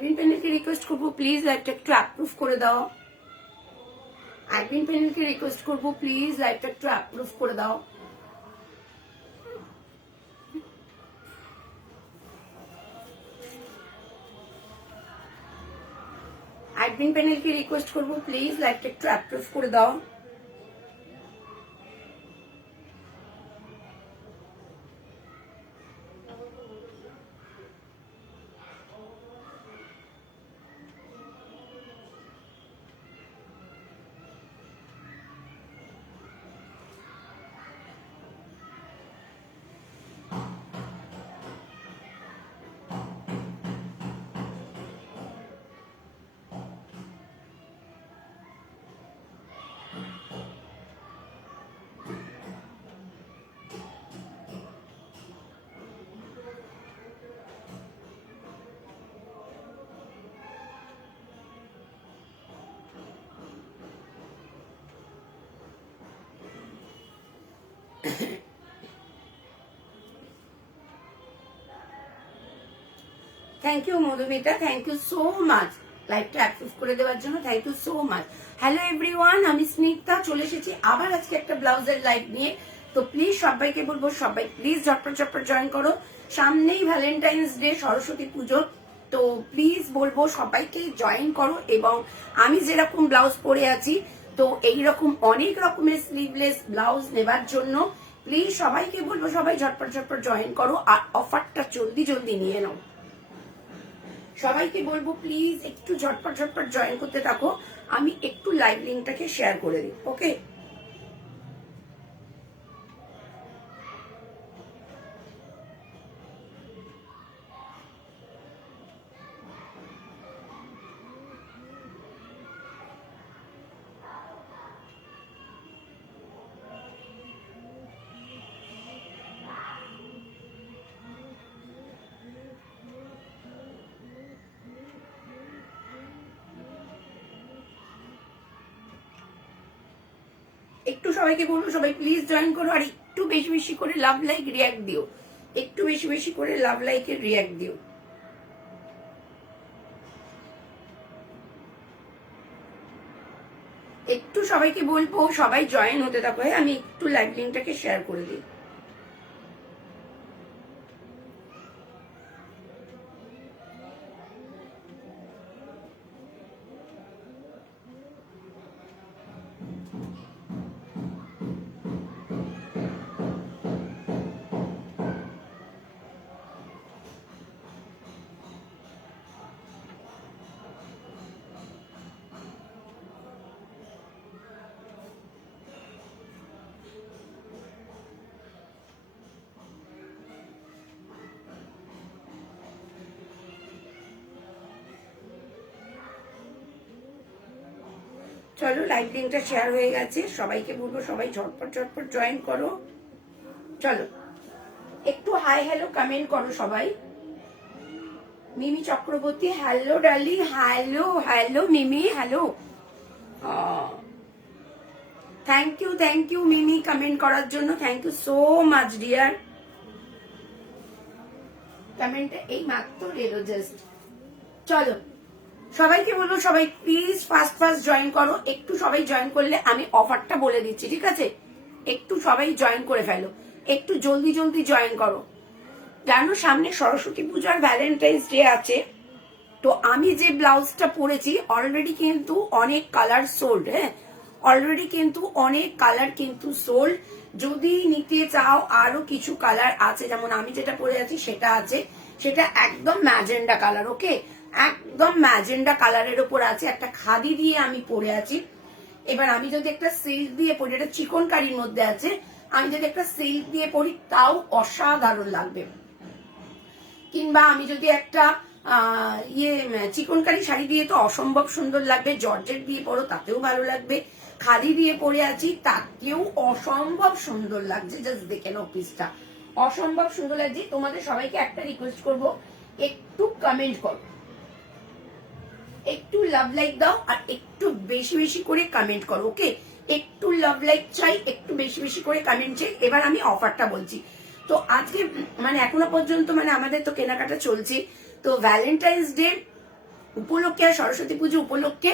Admin প্যানেলকে request করবো please লাইভটা একটু অ্যাপ্রুভ করে দাও। অ্যাডমিন প্যানেলকে রিকোয়েস্ট করবো প্লিজ লাইভটা একটু অ্যাপ্রুভ করে দাও। অ্যাডমিন প্যানেলকে রিকোয়েস্ট করবো প্লিজ লাইভটা একটু অ্যাপ্রুভ করে দাও। Thank you Madhumita, thank you so much লাইভটা অ্যাপ্রুভ করে দেওয়ার জন্য, thank you so much. Hello everyone, আমি স্নিগ্ধা চলে এসেছি আবার আজকে একটা ব্লাউজের লাইভ নিয়ে। তো প্লিজ সবাইকে বলবো, সবাই প্লিজ ঝটপট ঝটপট জয়েন করো। সামনেই ভ্যালেন্টাইন্স ডে, সরস্বতী পুজো, তো প্লিজ বলবো সবাইকে জয়েন করো। এবং আমি যেরকম ব্লাউজ পরে আছি, তো এইরকম অনেক রকমের স্লিভলেস ব্লাউজ নেবার জন্য প্লিজ সবাইকে বলবো সবাই ঝটপট ঝটপট জয়েন করো আর অফারটা জলদি জলদি নিয়ে নাও। সবাইকে বলবো প্লিজ একটু ঝটপট ঝটপট জয়েন করতে থাকো। আমি একটু লাইভ লিঙ্কটাকে শেয়ার করে দিই, ওকে? একটু সবাইকে বলবো সবাই প্লিজ জয়েন করো আর একটু বেশি বেশি করে লাভ লাইক রিয়াক্ট দিও, একটু বেশি বেশি করে লাভ লাইকের রিয়াক্ট দিও। একটু সবাইকে বলবো সবাই জয়েন হতে থাকো। আমি একটু লাইভ লিঙ্কটাকে শেয়ার করে দিই। চলো লাইভ লিঙ্কটা শেয়ার হয়ে গেছে, সবাইকে বলবো সবাই ঝটপট ঝটপট জয়েন করো। চলো একটু হাই হ্যালো কমেন্ট করো সবাই। Mimi Chakraborty, hello darling, hello hello Mimi, hello. Thank you Mimi comment করার জন্য, thank you so much dear. কমেন্টটা এই মাত্র এলো জাস্ট। চলো সবাইকে বলবো সবাই প্লিজ ফাস্ট ফাস্ট জয়েন করো। একটু সবাই জয়েন করলে আমি অফারটা বলে দিচ্ছি, ঠিক আছে? একটু সবাই জয়েন করে ফেলো, একটু জলদি জলদি জয়েন করো। জানো সামনে সরস্বতী পূজার ভ্যালেন্টাইন্স ডে আছে, তো আমি যে ব্লাউজটা পরেছি অলরেডি কিন্তু অনেক কালার সোল্ড। হ্যাঁ, অলরেডি কিন্তু অনেক কালার কিন্তু সোল্ড। যদি নিতে চাও আরো কিছু কালার আছে, যেমন আমি যেটা পরে আছি সেটা আছে, সেটা একদম ম্যাজেন্ডা কালার, ওকে? একদম ম্যাজেন্ডা কালারের ওপর আছে, একটা খাদি দিয়ে আমি পরে আছি। এবার আমি যদি একটা সিল্ক দিয়ে পরি, এটা চিকন কারির মধ্যে আছে, আমি যদি একটা সিল্ক দিয়ে পরি তাও অসাধারণ লাগবে। কিংবা আমি যদি একটা চিকনকারি শাড়ি দিয়ে তো অসম্ভব সুন্দর লাগবে, জর্জেট দিয়ে পরো তাতেও ভালো লাগবে, খাদি দিয়ে পরে আছি তাতেও অসম্ভব সুন্দর লাগছে। জাস্ট দেখে নাও পিসটা, অসম্ভব সুন্দর লাগছে। তোমাদের সবাইকে একটা রিকোয়েস্ট করব, একটু কমেন্ট করো, একটু লাভ লাইক দাও আর একটু বেশি বেশি করে কমেন্ট করো, ওকে? একটু লাভ লাইক চাই, একটু বেশি বেশি করে কমেন্ট চাই। এবার আমি অফারটা বলছি। তো আজকে মানে এখনো পর্যন্ত মানে আমাদের তো কেনাকাটা চলছে, তো ভ্যালেন্টাইন্স ডে উপলক্ষে আর সরস্বতী পুজো উপলক্ষে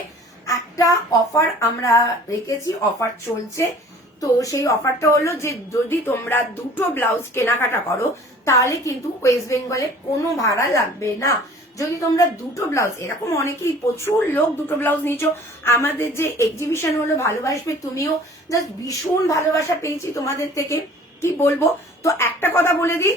একটা অফার আমরা রেখেছি, অফার চলছে। তো সেই অফারটা হলো যে যদি তোমরা দুটো ব্লাউজ কেনাকাটা করো তাহলে কিন্তু ওয়েস্ট বেঙ্গলে কোনো ভাড়া লাগবে না। যদি তোমরা দুটো ব্লাউজ, এরকম অনেকেই প্রচুর লোক দুটো ব্লাউজ নিচ্ছ, আমাদের যে এক্সিবিশন হলো ভালোবাসবে তুমিও, জাস্ট ভীষণ ভালোবাসা পেয়েছি তোমাদের থেকে, কি বলবো। তো একটা কথা বলে দিই,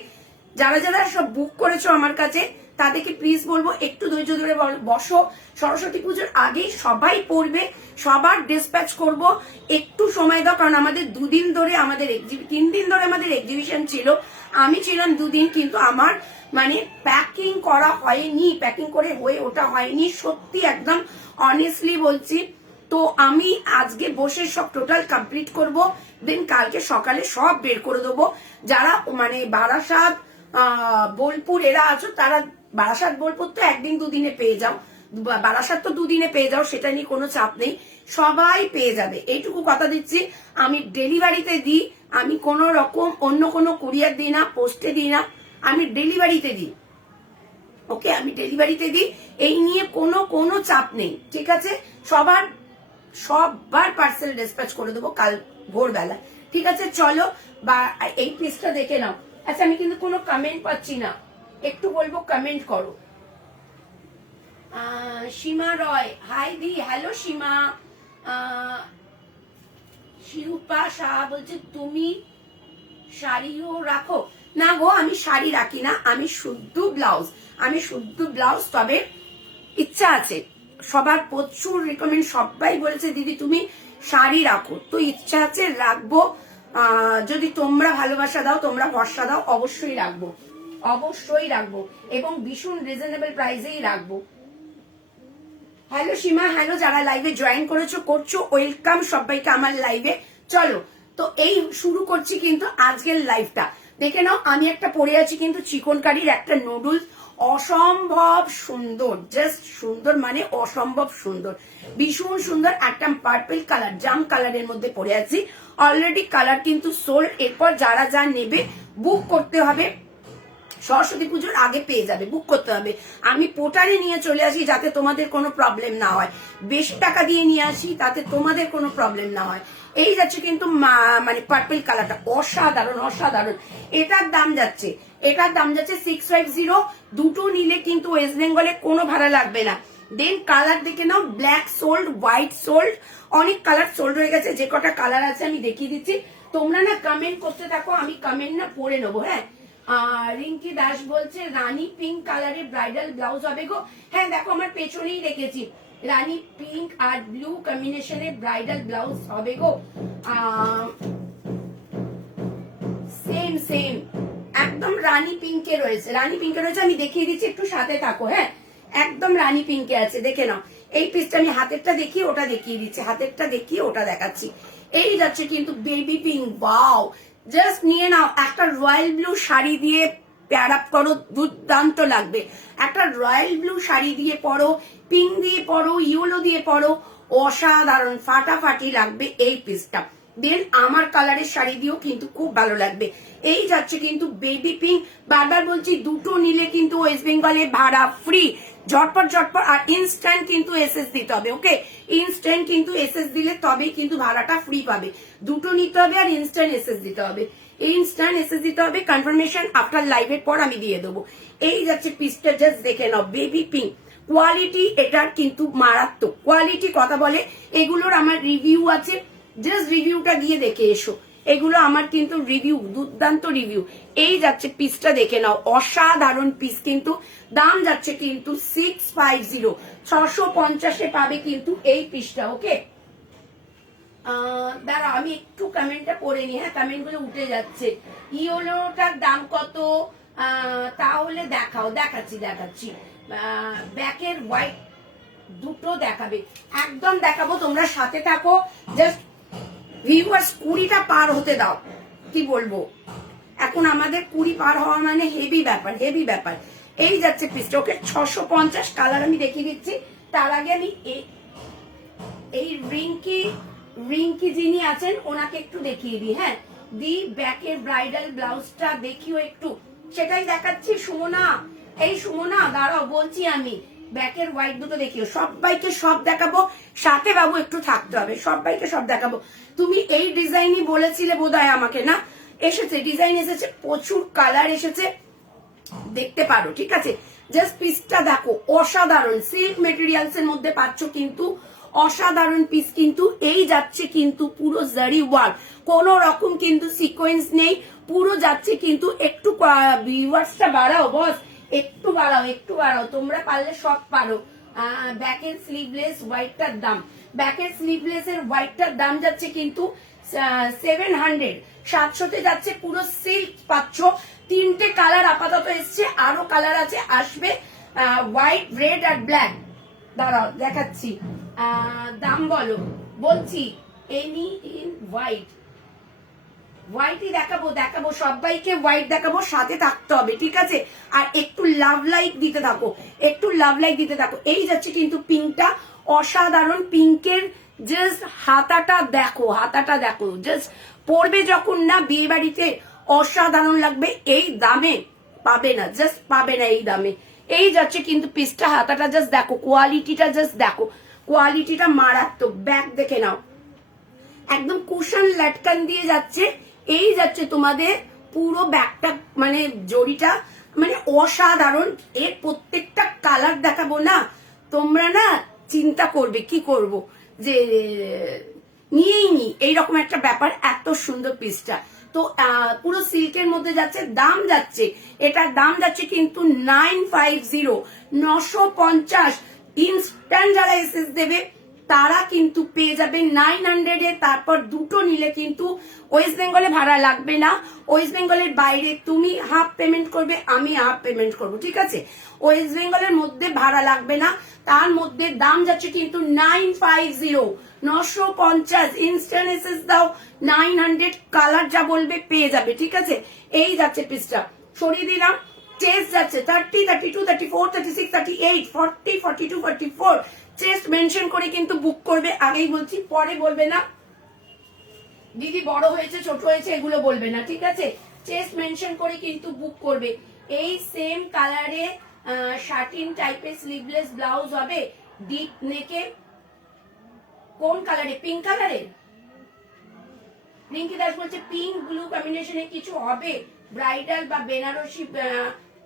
যারা যারা সব বুক করেছো আমার কাছে তাদেরকে প্লিজ বলবো একটু ধৈর্য ধরে বসো। সরস্বতী পুজোর আগেই সবাই পড়বে, সবার ডিসপ্যাচ করব, একটু সময় দাও। কারণ আমাদের 2 দিন ধরে আমাদের 3 দিন ধরে আমাদের এক্সিবিশন ছিল, আমি ছিলাম 2 দিন, কিন্তু আমার মানে প্যাকিং করা হয়নি, প্যাকিং করে হয়ে ওটা হয়নি, সত্যি একদম অনেস্টলি বলছি। তো আমি আজকে বসে সব টোটাল কমপ্লিট করব, দেন কালকে সকালে সব বের করে দেবো। যারা মানে বারাসাত বোলপুর এরা আছো, তারা বারাসাত বোলপুর তো 1 দিন 2 দিনে পেয়ে যাও, বারাসাত তো 2 দিনে পেয়ে যাও, সেটা নিয়ে কোনো চাপ নেই, সবাই পেয়ে যাবে, এইটুকু কথা দিচ্ছি। আমি ডেলিভারিতে দিই, আমি কোনো রকম অন্য কোনো কুরিয়ার দিই না, পোস্টে দিই না, আমি ডেলিভারিতে দিই। ওকে, আমি ডেলিভারিতে দিই, এই নিয়ে কোনো চাপ নেই, ঠিক আছে। সবার পার্সেল ডিসপ্যাচ করে দেবো কাল ভোরবেলা, ঠিক আছে। চলো, বা এই পিসটা দেখে নাও। আচ্ছা, আমি কিন্তু কোনো কমেন্ট পাচ্ছি না, একটু বলবো কমেন্ট করো। সীমা রয়, হাই দি, হ্যালো সীমা। শিল্পা শাহ বলছে তুমি শাড়িও রাখো? না গো, আমি শাড়ি রাখি না, আমি শুদ্ধ ব্লাউজ, তবে ইচ্ছা আছে সবার, প্রচুর রিকমেন্ড, সবাই বলেছে দিদি তুমি শাড়ি রাখো, তো ইচ্ছা আছে রাখবো। যদি তোমরা ভালোবাসা দাও, তোমরা ভরসা দাও, অবশ্যই রাখবো এবং ভীষণ রিজনেবল প্রাইসেই রাখবো। হ্যালো সীমা, হ্যালো, যারা লাইভে জয়েন করছো ওয়েলকাম সবাইকে আমার লাইভে। চলো, তো এই শুরু করছি কিন্তু আজকের লাইভটা, দেখে নাও। আমি একটা পরে আছি কিন্তু চিকন কারির একটা নুডলস, অসম্ভব সুন্দর, জাস্ট সুন্দর মানে অসম্ভব সুন্দর, ভীষণ সুন্দর, একটা পার্পল কালার, জাম কালারের মধ্যে পরে আছি। অলরেডি কালার কিন্তু সোল্ড, এরপর যারা যা নেবে বুক করতে হবে, সরস্বতী পুজোর আগে পেয়ে যাবে, বুক করতে হবে। আমি পোটারে নিয়ে চলে আসি যাতে তোমাদের কোনো প্রবলেম না হয়, বেশি টাকা দিয়ে নিয়ে আসি তাতে তোমাদের কোনো প্রবলেম না হয়। এই যাচ্ছে কিন্তু মানে পার্পল কালারটা, অসাধারণ। এটার দাম যাচ্ছে 650, দুটো নিলে কিন্তু ওয়েস্ট বেঙ্গলে কোনো ভাড়া লাগবে না। দেন কালার দেখে নাও, ব্ল্যাক সোল্ড, হোয়াইট সোল্ড, অনেক কালার সোল্ড হয়ে গেছে। যে কটা কালার আছে আমি দেখিয়ে দিচ্ছি, তোমরা না কমেন্ট করতে থাকো, আমি কমেন্ট না পড়ে নেবো। হ্যাঁ, রিঙ্কি দাস বলছে রানী পিঙ্ক কালারের ব্রাইডাল ব্লাউজ হবে গো। হ্যাঁ, দেখো আমার পেছনেই রেখেছি, রানী পিঙ্ক আর ব্লু কম্বিনেশনের ব্রাইডাল ব্লাউজ হবে গো। সেম একদম রানী পিঙ্কে রয়েছে, আমি দেখিয়ে দিচ্ছি, একটু সাথে থাকো। হ্যাঁ, একদম রানী পিঙ্কে আছে, দেখে নাও। এই পিসটা আমি হাতেরটা দেখিয়ে ওটা দেখিয়ে দিচ্ছি, হাতেরটা দেখিয়ে ওটা দেখাচ্ছি। এই যাচ্ছে কিন্তু বেবি পিঙ্ক, ওয়াও, জাস্ট নিয়ে নাও। একটা রয়্যাল ব্লু শাড়ি দিয়ে পেয়ার আপ করো, দুর্দান্ত লাগবে। একটা রয়্যাল ব্লু শাড়ি দিয়ে পরো, পিঙ্ক দিয়ে পরো, ইয়েলো দিয়ে পরো, অসাধারণ ফাটাফাটি লাগবে এই পিসটা। দেন আমার কালারের শাড়ি দিয়েও কিন্তু খুব ভালো লাগবে। এই যাচ্ছে কিন্তু বেবি পিঙ্ক, বারবার বলছি দুটো নিলে কিন্তু ওয়েস্ট বেঙ্গলে ভাড়া ফ্রি, ঝটপট। আর ইনস্ট্যান্ট কিন্তু এসএস দিতে হবে, ওকে, ইনস্ট্যান্ট কিন্তু এসএস দিলে তবেই কিন্তু ভাড়াটা ফ্রি পাবে। দুটো নিতে হবে আর ইনস্ট্যান্ট এসএস দিতে হবে, কনফার্মেশন আফটার লাইভের পর আমি দিয়ে দেবো। এই যাচ্ছে পিসটা, জাস্ট দেখে নাও, বেবি পিঙ্ক, কোয়ালিটি এটার কিন্তু মারাত্মক কোয়ালিটি, কথা বলে। এগুলোর আমার রিভিউ আছে, জাস্ট রিভিউটা গিয়ে দেখে এসো, এগুলো আমার কিন্তু রিভিউ, দুর্দান্ত রিভিউ। এই যাচ্ছে পিসটা, দেখে নাও, অসাধারণ পিস, কিন্তু দাম যাচ্ছে কিন্তু 650, 650 পাবে কিন্তু এই পিসটা, ওকে। দাঁড়া, আমি একটু কমেন্টটা পড়ে নি। হ্যাঁ, কমেন্ট গুলো উঠে যাচ্ছে। ইয়েলোটার দাম কত? তাহলে দেখাচ্ছি। ব্যাকের হোয়াইট দুটো দেখাবে, একদম দেখাবো, তোমরা সাথে থাকো। জাস্ট ভিউয়ার্স 20টা পার হতে দাও, কি বলবো, এখন আমাদের 20 পার হওয়া মানে হেভি ব্যাপার। এই যাচ্ছে পিসটা, ওকে, 650 কালার আমি দেখিয়ে দিচ্ছি। তার আগে আমি এই রিঙ্কি যিনি আছেন ওনাকে একটু দেখিয়ে দিই। হ্যাঁ, দি ব্যাকের ব্রাইডাল ব্লাউজটা দেখিও একটু, সেটাই দেখাচ্ছি। সুমনা, এই সুমনা দাঁড়াও, বলছি আমি, ব্যাকের হোয়াইট দুটো দেখিও, সবাইকে সব দেখাবো, সাথে বাবু একটু থাকতে হবে, সবাইকে সব দেখাবো। তুমি এই ডিজাইনই বলেছিলে বোধহয় আমাকে, না? এসেছে, ডিজাইন এসেছে, প্রচুর কালার এসেছে, দেখতে পারো, ঠিক আছে? জাস্ট পিসটা দেখো, অসাধারণ সিল্ক মেটেরিয়ালস এর মধ্যে পাচ্ছ কিন্তু, অসাধারণ পিস কিন্তু। এই যাচ্ছে কিন্তু পুরো জারি ওয়ার্ক, কোন রকম কিন্তু সিকোয়েন্স নেই, পুরো যাচ্ছে কিন্তু। একটু ভিউয়ার্সটা বাড়াও বস, একটু বাড়াও, একটু বাড়াও, তোমরা পারলে সব পারো। ব্যাকের স্লিভলেস হোয়াইটটার দাম, ব্যাকের স্লিভলেস এর হোয়াইটটার দাম যাচ্ছে কিন্তু 700, 700-তে যাচ্ছে। পুরো সিল্ক পাচ্ছ, 3টে কালার আপাতত এসছে, আরো কালার আছে, আসবে। হোয়াইট, রেড আর ব্ল্যাক। দাঁড়াও দেখাচ্ছি, দাম বলো, বলছি। এনি ইন হোয়াইট, হোয়াইটই দেখাবো, দেখাবো সবাইকে, হোয়াইট দেখাবো, সাথে থাকতে হবে, ঠিক আছে? আর একটু লাভ লাইক দিতে থাকো, একটু লাভ লাইক দিতে থাকো। এই যাচ্ছে কিন্তু পিঙ্কটা, অসাধারণ পিঙ্কের। জাস্ট হাতাটা দেখো, হাতাটা দেখো, জাস্ট পরবে যখন না বিয়ে বাড়িতে, অসাধারণ লাগবে। এই দামে পাবে না, জাস্ট পাবে না এই দামে। এই যাচ্ছে কিন্তু পিসটা, হাতাটা জাস্ট দেখো, কোয়ালিটিটা জাস্ট দেখো, কোয়ালিটিটা মারাত্মক। ব্যাক দেখে নাও, একদম কুশন লাটকান দিয়ে যাচ্ছে। এই যাচ্ছে তোমাদের পুরো ব্যাগটা, মানে জড়িটা, মানে অসাধারণ। এর প্রত্যেকটা কালার দেখাবো না, তোমরা না চিন্তা করবে কি করব, যে নিয়েই নি, এইরকম একটা ব্যাপার। এত সুন্দর পিসটা তো পুরো সিল্কের মধ্যে যাচ্ছে। দাম যাচ্ছে, এটার দাম যাচ্ছে কিন্তু 950, 950। ইনস্ট্যান্ট যারা এসএস দেবে তারা কিন্তু পেয়ে যাবে 900-এ। তারপর দুটো নিলে কিন্তু ওয়েস্ট বেঙ্গলে ভাড়া লাগবে না, ওয়েস্ট বেঙ্গলের বাইরে তুমি হাফ পেমেন্ট করবে, আমি হাফ পেমেন্ট করব, ঠিক আছে? ওয়েস্ট বেঙ্গলের মধ্যে ভাড়া লাগবে না। তার মধ্যে দাম যাচ্ছে কিন্তু 950, 950। ইনস্ট্যান্ট এসএস দাও, 900, কালার যা বলবে পেয়ে যাবে, ঠিক আছে? এই যাচ্ছে পিসটা, সরিয়ে দিলাম। চেস্ট যাচ্ছে 30, 32, 34, 36, 38, 40, 42, 44। চেস্ট মেনশন করে কিন্তু বুক করবে, আগেই বলছি, পরে বলবে না দিদি বড় হয়েছে ছোট হয়েছে, এগুলো বলবে না, ঠিক আছে? চেস্ট মেনশন করে কিন্তু বুক করবে। এই সেম কালারে শার্টিন টাইপের স্লিভলেস ব্লাউজ হবে, ডিপ নেকে। কোন কালারে? পিঙ্ক কালারের। রিঙ্কি দাস বলছে পিঙ্ক ব্লু কম্বিনেশনে কিছু হবে ব্রাইডাল বা বেনারসি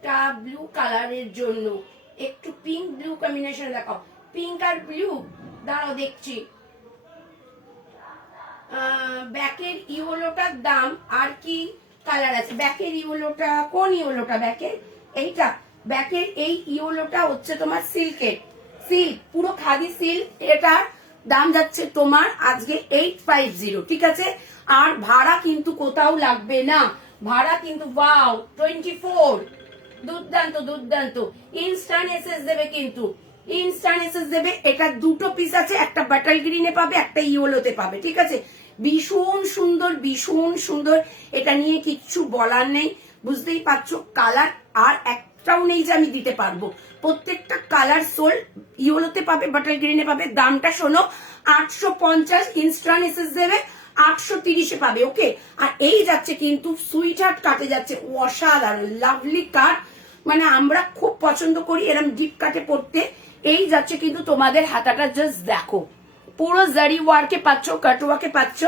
টা ব্লু কালারের জন্য। একটু পিঙ্ক ব্লু কম্বিনেশন দেখাও, পিঙ্ক আর ব্লু। দাঁড়াও দেখছি। ব্যাকের ইয়েলোটার দাম, আর কি কালার আছে ব্যাকের ইয়েলোটা? কোন ইয়েলোটা ব্যাকের? এইটা ব্যাকের এই ইয়েলোটা হচ্ছে তোমার সিল্কের, সিল্ক পুরো খাদি সিল্ক। এটার দাম যাচ্ছে তোমার আজকে 850, ঠিক আছে? আর ভাড়া কিন্তু কোথাও লাগবে না, ভাড়া কিন্তু ওয়াও 24। দুর্দান্ত, দুর্দান্ত। ইনস্ট্যান্ট এসএস দেবে কিন্তু, ইনস্ট্যান্ট এসএস দেবে। এটা দুটো পিস আছে, একটা বাটার গ্রিনে পাবে, একটা ইয়েলোতে পাবে, ঠিক আছে? ভীষণ সুন্দর, ভীষণ সুন্দর। এটা নিয়ে কিচ্ছু বলার নেই, বুঝতেই পারছো। কালার আর একটাও নেই যে আমি দিতে পারবো, প্রত্যেকটা কালার সোল। ইয়েলোতে পাবে, বাটার গ্রিনে পাবে। দামটা শোনো, 850। ইনস্ট্যান্ট এসএস দেবে, 830-এ পাবে, ওকে? আর এই যাচ্ছে কিন্তু সুইট হার্ট কাটে যাচ্ছে, অসাধারণ লাভলি কাট, মানে আমরা খুব পছন্দ করি এরকম ডিপ কাটে পড়তে। এই যাচ্ছে কিন্তু তোমাদের হাতাটা জাস্ট দেখো, পুরো জারি ওয়ার্কে পাচ্ছ, কাটওয়ার্কে পাচ্ছ।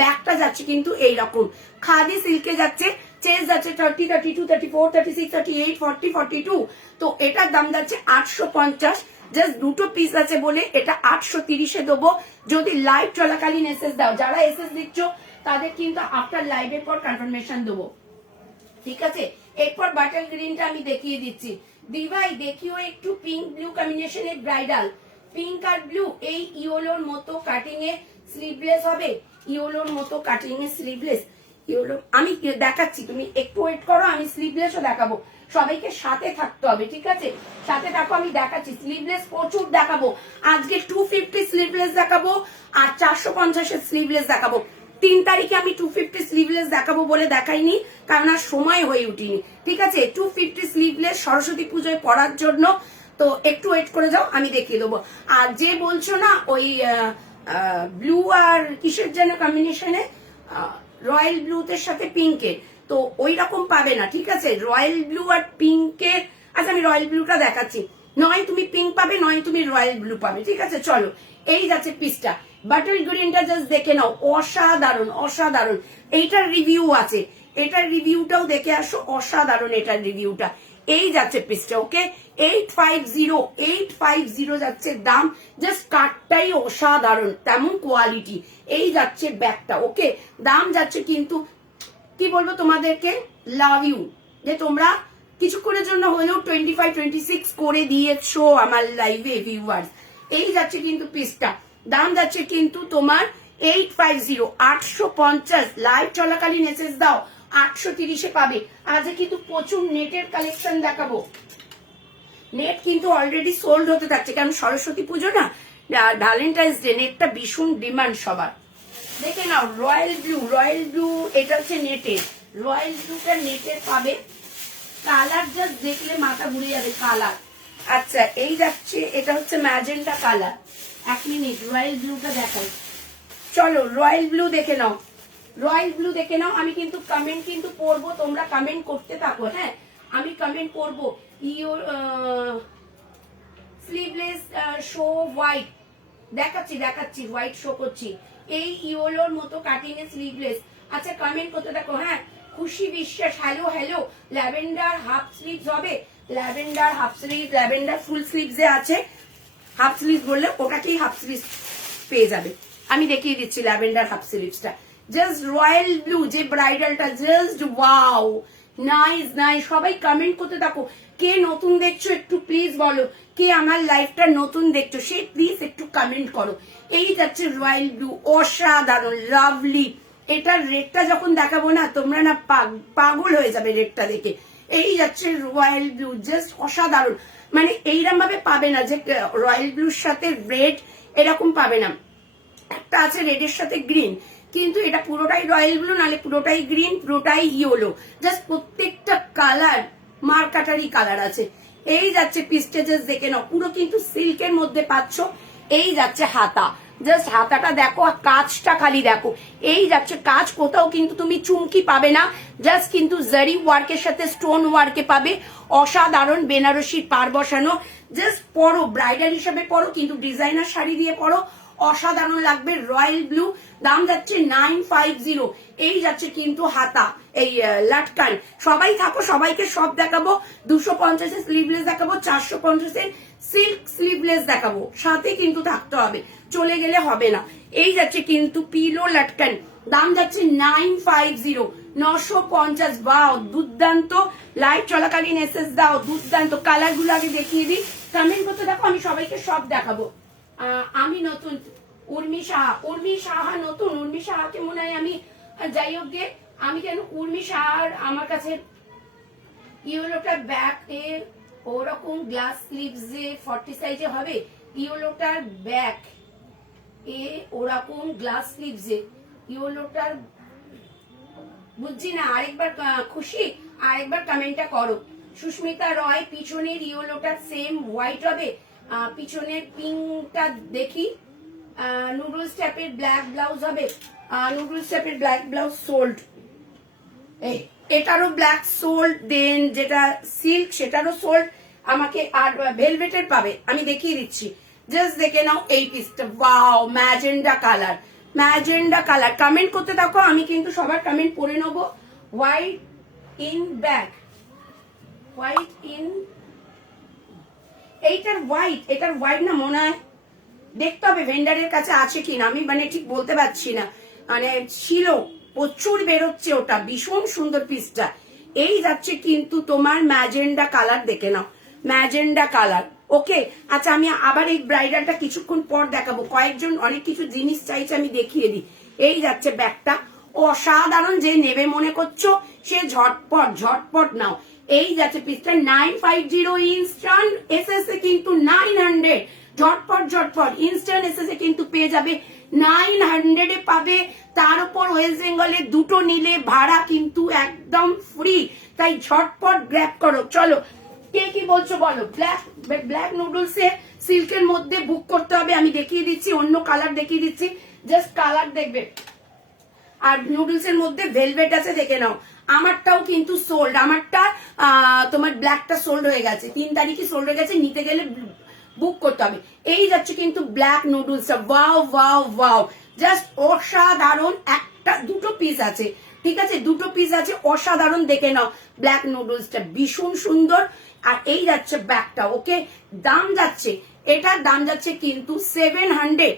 ব্যাগটা যাচ্ছে কিন্তু এইরকম খাদি সিল্কে যাচ্ছে। চেস যাচ্ছে 30, 32, 34, 36, 38, 40, 42। তো এটার দাম যাচ্ছে 850। জাস্ট দুটো পিস আছে বলে এটা 830-এ দেবো। যদি লাইভ চলাকালীন এসএস দাও, যারা এসএস দিচ্ছ তাদের কিন্তু আফটার লাইভের পর কনফার্মেশন দেবো, ঠিক আছে? এরপর বাটার গ্রিনটা আমি দেখিয়ে দিচ্ছি। দিভাই দেখিও একটু পিঙ্ক ব্লু কম্বিনেশনের ব্রাইডাল, পিঙ্ক আর ব্লু। এই ইয়েলোর মতো কাটিং এ স্লিভলেস হবে, ইয়েলোর মতো কাটিং এ স্লিভলেস। ইয়েলো আমি দেখাচ্ছি, তুমি একটু ওয়েট করো, আমি স্লিভলেসও দেখাবো। সবাইকে সাথে থাকতে হবে, ঠিক আছে? সাথে থাকো, আমি দেখাচ্ছি। স্লিভলেস প্রচুর দেখাবো আজকে। 250 স্লিভলেস দেখাবো আর 450-এর স্লিভলেস দেখাবো। 3 তারিখে আমি 250 স্লিভলেস দেখাবো বলে দেখাইনি, কারণ আর সময় হয়ে উঠিনি, ঠিক আছে? 250 স্লিভলেস সরস্বতী পুজোয় পরার জন্য। তো একটু ওয়েট করে যাও, আমি দেখিয়ে দেবো। আর যে বলছো না ওই ব্লু আর কিসের যেন কম্বিনেশনে, রয়্যাল ব্লুতের সাথে পিঙ্কের, তো ওই রকম পাবে না, ঠিক আছে? রয়্যাল ব্লু আর পিঙ্কের, আচ্ছা আমি রয়্যাল ব্লুটা দেখাচ্ছি। নয় তুমি পিঙ্ক পাবে, নয় তুমি রয়্যাল ব্লু পাবে, ঠিক আছে। চলো, এই যাচ্ছে পিসটা, বাটার গ্রিনটা জাস্ট দেখে নাও, অসাধারণ অসাধারণ। এইটার রিভিউ আছে, এটার রিভিউটাও দেখে আসো, অসাধারণ এটার রিভিউটা। এই যাচ্ছে পিসটা, ওকে। 850 যাচ্ছে দাম, জাস্ট কাঠটাই অসাধারণ, তেমন কোয়ালিটি। এই যাচ্ছে ব্যাগটা, ওকে। দাম যাচ্ছে কিন্তু কি বলবো তোমাদেরকে, লাভ ইউ যে তোমরা কিছুক্ষণের জন্য হলেও 25-26 করে দিয়েছো আমার লাইভে ভিউয়ার্স। এই যাচ্ছে কিন্তু পিসটা, দাম যাচ্ছে কিন্তু তোমার 850, 850। লাইভ চলাকালীন মেসেজ দাও, 830-এ পাবে। আজকে কিন্তু প্রচুর নেটের কালেকশন দেখাবো। নেট কিন্তু অলরেডি সোল্ড হতে থাকছে, কারণ সরস্বতী পুজো না, ভ্যালেন্টাইন্স ডে, নেটটা ভীষণ ডিমান্ড সবার। দেখে নাও, রয়্যাল ব্লু, এটা হচ্ছে নেটের, রয়্যাল ব্লুটা নেটের পাবে। কালার জাস্ট দেখলে মাথা ঘুরে যাবে কালার। আচ্ছা, এই যাচ্ছে, এটা হচ্ছে ম্যাজেন্টা কালার। 1 মিনিট, রয়্যাল ব্লুটা দেখাই। চলো, রয়্যাল ব্লু দেখে নাও, রয়্যাল ব্লু দেখে নাও। আমি কিন্তু কমেন্ট কিন্তু পড়বো, তোমরা কমেন্ট করতে থাকো, হ্যাঁ, আমি কমেন্ট করবো। স্লিভলেস শো হোয়াইট দেখাচ্ছি হোয়াইট শো করছি। এই ইয়োলোর মতো কাটিং এ স্লিভলেস। আচ্ছা, কমেন্ট করতে থাকো, হ্যাঁ। Khushi Biswas, hello hello. Lavender half sleeves হবে, lavender half sleeve, lavender full sleeves এ আছে। হাফ স্লিভ বললে ওটাকেই হাফ স্লিভ পেয়ে যাবে। আমি দেখিয়ে দিচ্ছি ল্যাভেন্ডার হাফ স্লিভসটা, জাস্ট রয়্যাল ব্লু যে ব্রাইডালটা, জাস্ট ওয়াও, নাইস নাইস। সবাই কমেন্ট করতে থাকো, কে নতুন দেখছো একটু প্লিজ বলো, কে আমার লাইফটা নতুন দেখছো সে প্লিজ একটু কমেন্ট করো। এই যাচ্ছে রয়্যাল ব্লু, অসাধারণ লাভলি। এটার রেটটা যখন দেখাবো না, তোমরা না পাগল হয়ে যাবে রেটটা দেখে। এই যাচ্ছে রয়্যাল ব্লু, জাস্ট অসাধারণ। মানে এইরকম ভাবে পাবে না যে রয়্যাল ব্লুর সাথে রেড, এরকম পাবে না। একটা আছে রেডের সাথে গ্রিন, কিন্তু এটা পুরোটাই রয়্যাল ব্লু, নালে পুরোটাই গ্রিন, পুরোটাই ইয়েলো। জাস্ট প্রত্যেকটা কালার মার্কাটারি কালার আছে। এই যাচ্ছে পিসটা, জাস্ট দেখে নাও, পুরো কিন্তু সিল্কের মধ্যে পাচ্ছ। এই যাচ্ছে হাতা, জাস্ট হাতাটা দেখো, আর কাজটা খালি দেখো। এই যাচ্ছে কাজ, কোথাও কিন্তু তুমি চুমকি পাবে না, জাস্ট কিন্তু জারি ওয়ার্কের সাথে স্টোন ওয়ার্কে পাবে। অসাধারণ বেনারসির পার বসানো, জাস্ট পরো, ব্রাইডাল হিসাবে পরো, কিন্তু ডিজাইনার শাড়ি দিয়ে পরো, অসাধারণ লাগবে। রয়্যাল ব্লু, দাম যাচ্ছে 950। এই যাচ্ছে কিন্তু হাতা, এই লাটকান। সবাই থাকো, সবাইকে সব দেখাবো। 250 স্লিভলেস দেখাবো, 450 সিল্ক স্লিভলেস দেখাবো, সাথে কিন্তু থাকতে হবে, চলে গেলে হবে না। এই যাচ্ছে কিন্তু পিলো লাটকান, দাম যাচ্ছে 950, 950। বাও, দুর্দান্ত। লাইভ চলাকালীন এসএস দাও, দুর্দান্ত। কালার গুলো আগে দেখিয়ে দিই, কমেন্ট করতে দেখো, আমি সবাইকে সব দেখাবো। আমি নতুন, উর্মি সাহা নতুন। উর্মি সাহাকে মনে হয় আমি, যাই হোক গে, আমি কেন উর্মি সাহার, আমার কাছে ইয়েলোটার ব্যাক এ ওরকম গ্লাস স্লিভস যে 40 সাইজে হবে, ইয়েলোটার ব্যাক এ ওরকম গ্লাস স্লিভস এ, ইয়েলোটার বুঝছি না। আরেকবার খুশি, আরেকবার কমেন্টটা করো। সুস্মিতা রয়, পিছনের ইয়েলোটার সেম হোয়াইট হবে, পিছনের পিঙ্কটা দেখি। নুডলস টাইপের ব্ল্যাক ব্লাউজ হবে, নুডলস টাইপের ব্ল্যাক ব্লাউজ সোল্ড। এটারও ব্ল্যাক সোল্ড, দেন যেটা সিল্ক সেটারও সোল্ড আমাকে। আর ভেলভেটের পাবে, আমি দেখিয়ে দিচ্ছি, জাস্ট দেখে নাও এই পিসটা। Wow, magenta colour, magenta colour. Comment করতে থাকো, আমি কিন্তু সবার কমেন্ট পড়ে নেবো। White in back, white in, এইটার হোয়াইট না মনে হয়, দেখতে হবে ভেন্ডারের কাছে আছে কিনা, আমি মানে ঠিক বলতে পারছি না। মানে ছিল, প্রচুর বেরোচ্ছে ওটা, ভীষণ সুন্দর পিসটা। এই যাচ্ছে কিন্তু তোমার ম্যাজেন্ডা কালার, দেখে নাও, ম্যাজেন্ডা কালার, ওকে। আচ্ছা, আমি আবার এই ব্রাইডালটা কিছুক্ষণ পর দেখাবো, কয়েকজন অনেক কিছু জিনিস চাইছে, আমি দেখিয়ে দিই। এই যাচ্ছে ব্যাগটা, অসাধারণ। যে নেবে মনে করছো সে ঝটপট নাও। এই যাচ্ছে পিসটা 950, ইনস্ট্যান্ট এসএস এ কিন্তু 900, ঝটপট ইনস্ট্যান্ট এসএস এ কিন্তু পেয়ে যাবে 900 এ পাবে। তার উপর ওয়েস্ট বেঙ্গলে দুটো নিলে ভাড়া কিন্তু একদম ফ্রি, তাই ঝটপট গ্র্যাব করো। চলো, কে কি বলছো বলো। ব্ল্যাক নুডলস এ সিল্কের মধ্যে বুক করতে হবে, আমি দেখিয়ে দিচ্ছি, অন্য কালার দেখিয়ে দিচ্ছি, জাস্ট কালার দেখবে। আর নুডলস এর মধ্যে ভেলভেট আছে, দেখে নাও। আমারটাও কিন্তু সোল্ড, আমারটা তোমার ব্ল্যাকটা সোল্ড হয়ে গেছে, 3 তারিখে সোল্ড হয়ে গেছে, নিতে গেলে বুক করতে হবে। এই যাচ্ছে কিন্তু ব্ল্যাক নুডলসটা, ওয়াও ওয়াও ওয়াও, জাস্ট অসাধারণ। একটা দুটো পিস আছে, ঠিক আছে, দুটো পিস আছে, অসাধারণ, দেখে নাও। ব্ল্যাক নুডলসটা ভীষণ সুন্দর। আর এই যাচ্ছে ব্যাগটা, ওকে। দাম যাচ্ছে, এটার দাম যাচ্ছে কিন্তু 700।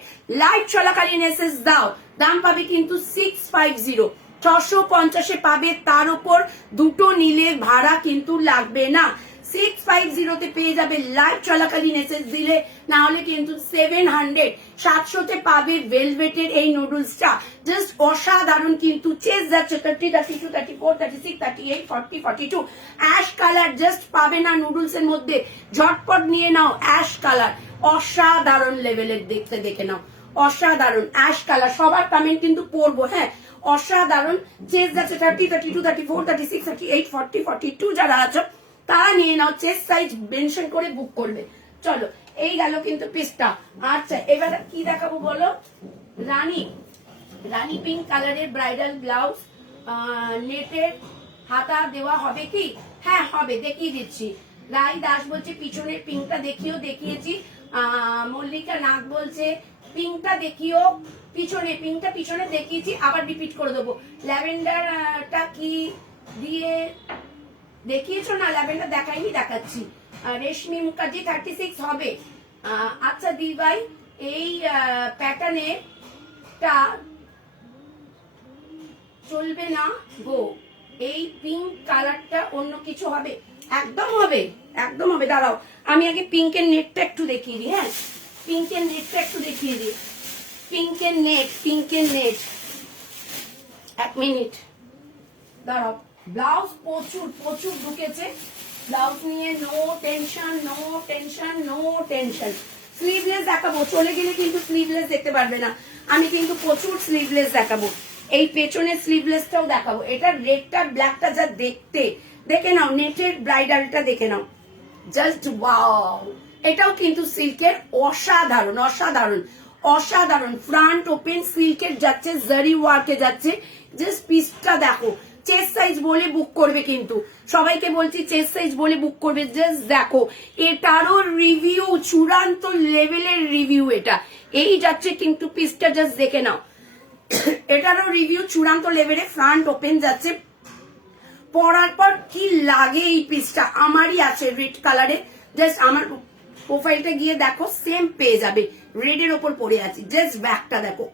লাইভ চলাকালীন এসএস দাও, দাম পাবে কিন্তু 650, 650 পাবে। তার উপর দুটো নিলে ভাড়া কিন্তু লাগবে না। 650 পেয়ে যাবে লাইভ চলাকালীন এসএস দিলে, না হলে কিন্তু 700। 700 পাবে ভেলভেটের এই নুডলসটা, জাস্ট অসাধারণ কিন্তু। চেস যাচ্ছে 30, 32, 34, 36, 38, 40, 42। অ্যাশ কালার জাস্ট পাবে না নুডলস এর মধ্যে, ঝটপট নিয়ে নাও। অ্যাশ কালার অসাধারণ লেভেলের, দেখতে দেখে নাও, অসাধারণ অ্যাশ কালার। সবার কমেন্ট কিন্তু পড়বো, হ্যাঁ, অসাধারণ। চেস যাচ্ছে 30, 32, 34, 36, 38, 40, 42 যারা আছো তারা নিয়ে নাও, চেস্ট সাইজ মেনশন করে বুক করবে। চলো, এই গেল কিন্তু পিসটা। আচ্ছা, এবার কি দেখাবো বলো? রানী রানী পিঙ্ক কালারের ব্রাইডাল ব্লাউজ, নেটের হাতা দেওয়া হবে কি? হ্যাঁ হবে, দেখিয়ে দিচ্ছি। রাই দাস বলছে পিছনের পিঙ্কটা দেখিয়েছি। মল্লিকা নাগ বলছে পিঙ্কটা দেখিও, পিছনে পিঙ্কটা পিছনে দেখিয়েছি, আবার রিপিট করে দেবো। ল্যাভেন্ডারটা কি দিয়ে দেখিয়েছো না? ল্যাভেন্ডার দেখাইনি, দেখাচ্ছি। রেশমি মুখার্জি 36 হবে। আচ্ছা দি ভাই, এই প্যাটার্নেরটা চলবে না গো, এই পিঙ্ক কালারটা অন্য কিছু হবে? একদম হবে, একদম হবে। দাঁড়াও, আমি আগে পিঙ্কের নেটটা একটু দেখিয়ে দিই। হ্যাঁ, পিঙ্কের নেটটা একটু দেখিয়ে দিই। পিঙ্কের নেট, 1 মিনিট দাঁড়াও। ব্লাউজ প্রচুর প্রচুর ঢুকেছে, ব্লাউজ নিয়ে নো টেনশন। স্লিভলেস দেখাবো, চলে গেলে কিন্তু স্লিভলেস দেখতে পারবে না। আমি কিন্তু প্রচুর স্লিভলেস দেখাবো, এই পেছনের স্লিভলেসটাও দেখাবো। এটা রেডটা ব্ল্যাকটা যা দেখতে, দেখে নাও। নেটের ব্রাইডালটা দেখে নাও, জাস্ট ওয়াও। এটাও কিন্তু সিল্কের, অসাধারণ। ফ্রন্ট ওপেন সিল্কের যাচ্ছে, জারি ওয়ার্কে যাচ্ছে। জাস্ট পিসটা দেখো। চেস্ট সাইজ বলে বুক করবে, কিন্তু সবাইকে বলছি চেস্ট সাইজ বলে বুক করবে। জাস্ট দেখো, এটারও রিভিউ চূড়ান্ত লেভেলের রিভিউ। এটা এই যাচ্ছে কিন্তু পিসটা, জাস্ট দেখে নাও। এটারও রিভিউ চূড়ান্ত লেভেলে। ফ্রন্ট ওপেন যাচ্ছে, পরার পর কি লাগে এই পিসটা। আমারই আছে রেড কালারে, জাস্ট আমার প্রোফাইলটা গিয়ে দেখো, সেম পেয়ে যাবে। রেডের ওপর পরে আছে, জাস্ট ব্যাকটা দেখো,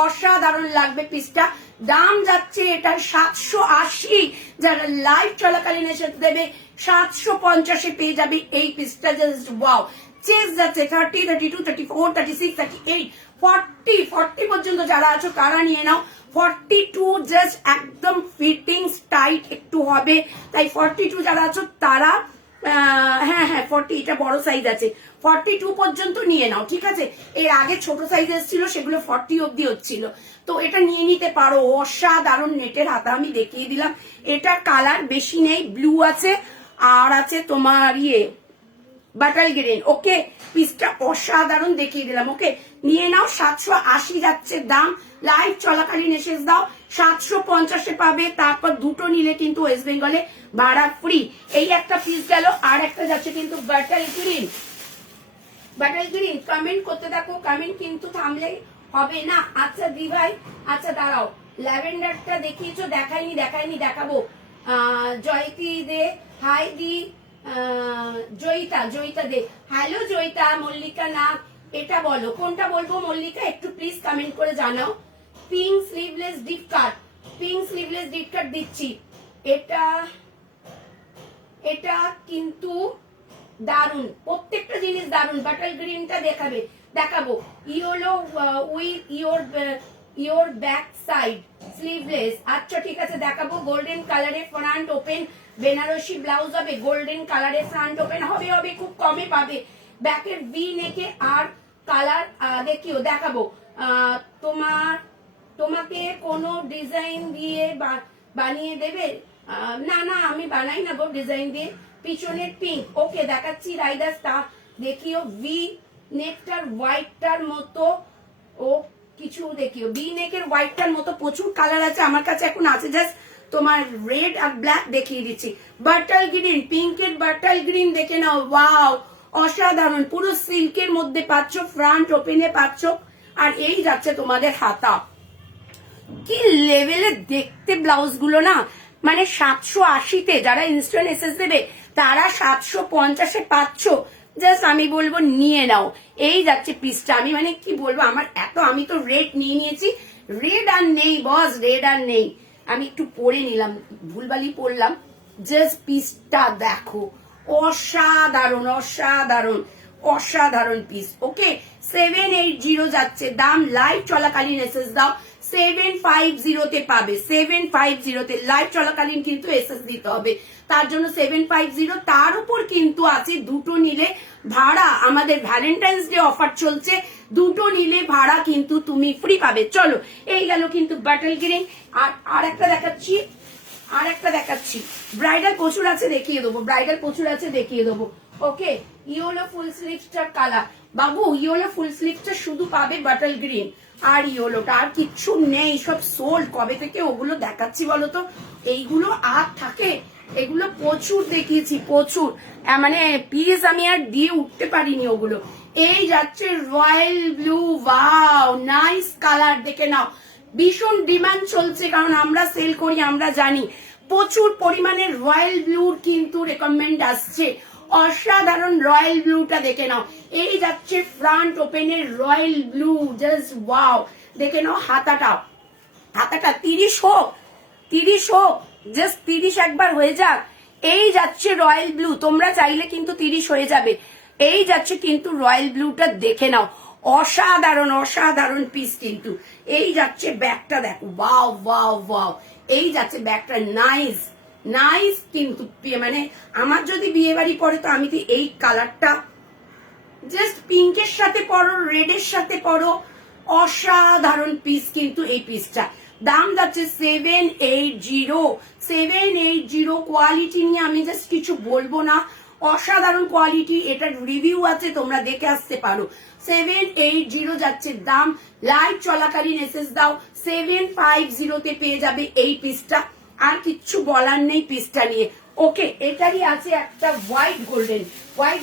অসাধারণ লাগবে পিসটা। দাম যাচ্ছে এটা 780, যারা লাইভ চলাকালীন এসে দেবে 750 পেয়ে যাবে এই পিসটা, জাস্ট ওয়াও। চেস যাচ্ছে 30, 32, 34, 36, 38, 40 পর্যন্ত যারা আছো তারা নিয়ে নাও। 42 জাস্ট একদম ফিটিংস টাইট একটু হবে, তাই 42 যারা আছো তারা হ্যাঁ 40, এটা বড় সাইজ আছে, 42 পর্যন্ত নিয়ে নাও, ঠিক আছে। এর আগে ছোট সাইজ এসেছিল, সেগুলো 40 অব্দি হচ্ছিল, তো এটা নিয়ে নিতে পারো। অসাধারণ নেটের হাতা আমি দেখিয়ে দিলাম। এটার কালার বেশি নেই, ব্লু আছে আর আছে তোমার বাটাল গ্রিন। ওকে, পিসটা অসাধারণ দেখিয়ে দিলাম। ওকে, নিয়ে নাও। 780 যাচ্ছে দাম। লাইভ চলাকালীন এসেস দাও, 750 পাবে। তারপর দুটো নিলে কিন্তু ওয়েস্ট বেঙ্গলে ভাড়া ফ্রি। এই একটা পিস গেল, আর একটা যাচ্ছে কিন্তু বাটাল গ্রিন। কমেন্ট করতে থাকো, কমেন্ট কিন্তু থামলে হবে না। আচ্ছা দি ভাই, আচ্ছা দাঁড়াও, ল্যাভেন্ডারটা দেখিয়েছো? দেখাইনি, দেখাবো। জয়তি দে হাই দি, জয়িতা দে হ্যালো। জয়িতা, মল্লিকা নাগ, এটা বলো কোনটা বলবো মল্লিকা, একটু প্লিজ কমেন্ট করে জানাও। পিঙ্ক স্লিভলেস ডিপ কাট দিচ্ছি। এটা কিন্তু দারুন, প্রত্যেকটা জিনিস দারুন। বাটাল গ্রিনটা দেখাবো। Yellow with your back side sleeveless. আচ্ছা ঠিক আছে, দেখাবো। গোল্ডেন কালারে ফ্রন্ট ওপেন, বেনারসি ব্লাউজ হবে, গোল্ডেন কালারে ফ্রন্ট ওপেন হবে, খুব কমে পাবে। ব্যাকের ভি নেকে আর কালার দেখাবো। তোমাকে কোনো ডিজাইন দিয়ে বানিয়ে দেবে? না আমি বানাই না গো ডিজাইন দিয়ে। পিছনের পিঙ্ক, ওকে দেখাচ্ছি। রাইদাস তা দেখিও, ভি নেকটার হোয়াইটটার মতো। কিছু দেখিও বি নেকের হোয়াইটটার মতো প্রচুর কালার আছে আমার কাছে এখন আছে জাস্ট তোমার রেড আর ব্ল্যাক দেখিয়ে দিচ্ছি বাটাল গ্রিন পিঙ্কের বাটাল গ্রিন দেখে নাও ওয়াও অসাধারণ পুরো সিল্কের মধ্যে পাচ্ছ ফ্রন্ট ওপেনে পাচ্ছ আর এই যাচ্ছে তোমাদের হাতা কি লেভেলে দেখতে ব্লাউজ গুলো না মানে 780-তে যারা ইনস্ট্যান্ট এসএস দেবে তারা 750-এ পাচ্ছ জাস্ট আমি বলবো নিয়ে নাও এই যাচ্ছে পিসটা আমি মানে কি বলবো আমার এত আমি তো রেড নিয়ে নিয়েছি রেড আর নেই বস রেড আর নেই আমি একটু পরে নিলাম ভুলভালি পরলাম জাস্ট পিসটা দেখো অসাধারণ অসাধারণ অসাধারণ পিস ওকে 780 যাচ্ছে দাম লাইভ চলাকালীন এসএস দাও 750-তে পাবে 750-তে লাইভ চলাকালীন কিন্তু এসএস দিতে হবে তার জন্য 750 তার উপর কিন্তু আছে দুটো নিলে ভাড়া আমাদের ভ্যালেন্টাইন্স ডে অফার চলছে দুটো নিলে ভাড়া কিন্তু তুমি ফ্রি পাবে চলো এই গেল কিন্তু বাটল গ্রিন আর একটা দেখাচ্ছি ব্রাইডাল প্রচুর আছে দেখিয়ে দেবো ব্রাইডাল প্রচুর আছে দেখিয়ে দেবো ওকে ইয়েলো ফুল স্লিভসটার কালার বাবু ইয়েলো ফুল স্লিভসটা শুধু পাবে বাটল গ্রিন আর ইয়েলোটা আর কিচ্ছু নেই সব সোল্ড কবে থেকে ওগুলো দেখাচ্ছি বলতো এইগুলো আর থাকে এগুলো প্রচুর দেখিয়েছি প্রচুর মানে পিস আমি আর দিয়ে উঠতে পারিনি ওগুলো এই যাচ্ছে royal blue wow nice colour দেখে নাও ভীষণ ডিমান্ড চলছে কারণ আমরা সেল করি আমরা জানি প্রচুর পরিমাণে রয়্যাল ব্লুর কিন্তু রেকমেন্ড আসছে অসাধারণ রয়্যাল ব্লুটা দেখে নাও এই যাচ্ছে ফ্রন্ট ওপেনের রয়্যাল ব্লু জাস্ট ওয়াও দেখে নাও হাতাটা 30 হোক জাস্ট 30 একবার হয়ে যাক এই যাচ্ছে রয়্যাল ব্লু তোমরা চাইলে কিন্তু 30 হয়ে যাবে এই যাচ্ছে কিন্তু রয়্যাল ব্লুটা দেখে নাও অসাধারণ অসাধারণ পিস কিন্তু এই যাচ্ছে ব্যাগটা দেখো ওয়াও ওয়াও ওয়াও এই যাচ্ছে ব্যাগটা নাইস নাইস কিন্তু মানে আমার যদি বিয়ে বাড়ি পড়ে তো আমি তো এই কালারটা জাস্ট পিঙ্কের সাথে পরো রেডের সাথে পরো অসাধারণ পিস কিন্তু এই পিসটা দাম যাচ্ছে 780 কোয়ালিটি নিয়ে আমি জাস্ট কিছু বলবো না অসাধারণ কোয়ালিটি এটার রিভিউ আছে তোমরা দেখে আসতে পারো 780 যাচ্ছে দাম লাইভ চলাকালীন এসএস দাও 750-তে পেয়ে যাবে এই পিসটা আর কিচ্ছু বলার নেই পিসটা নিয়ে ওকে এটারই আছে একটা হোয়াইট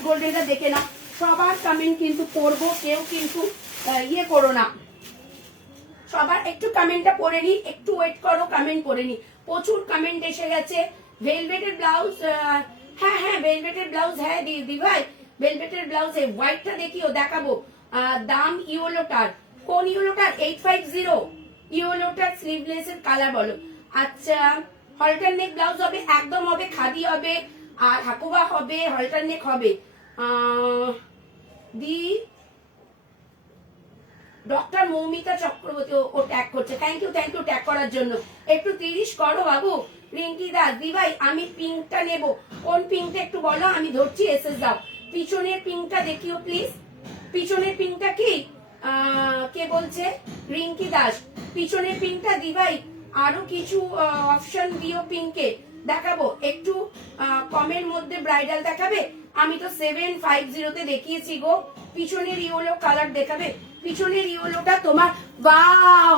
গোল্ডেনটা দেখে নাও সবার কমেন্ট কিন্তু পড়বো কেউ কিন্তু ইয়ে করো না সবার একটু কমেন্টটা পড়ে নি একটু ওয়েট করো কমেন্ট পড়ে নি প্রচুর কমেন্ট এসে গেছে ভেলভেটের ব্লাউজ হ্যাঁ ভেলভেটের ব্লাউজ হ্যাঁ দি ভাই ভেলভেটের ব্লাউজে হোয়াইটটা দেখিও দেখাবো দাম ইয়েলোটার কোন ইয়েলোটার 850 ইয়েলোটার স্লিভলেসের কালার বলো আচ্ছা হলটার নেক ব্লাউজ হবে একদম হবে খাদি হবে আর হাকুবা হবে হলটার নেক হবে দি ডক্টর মৌমিতা চক্রবর্তী ও ট্যাগ করছে থ্যাংক ইউ ট্যাগ করার জন্য একটু 30 করো বাবু রিঙ্কি দাস দি ভাই আমি পিঙ্কটা নেব কোন পিঙ্কটা একটু বলো আমি ধরছি এসএস দাও পিছনের পিঙ্কটা দেখিও প্লিজ পিছনের পিঙ্কটা কি কে বলছে রিঙ্কি দাস পিছনের পিঙ্কটা দি ভাই আরো কিছু অপশন দিও পিঙ্কে দেখাবো একটু কমের মধ্যে ব্রাইডাল দেখাবে আমি তো 750-তে দেখিয়েছি গো পিছনের ইয়েলো কালার দেখাবে পিছনের ইয়েলোটা তোমার ওয়াও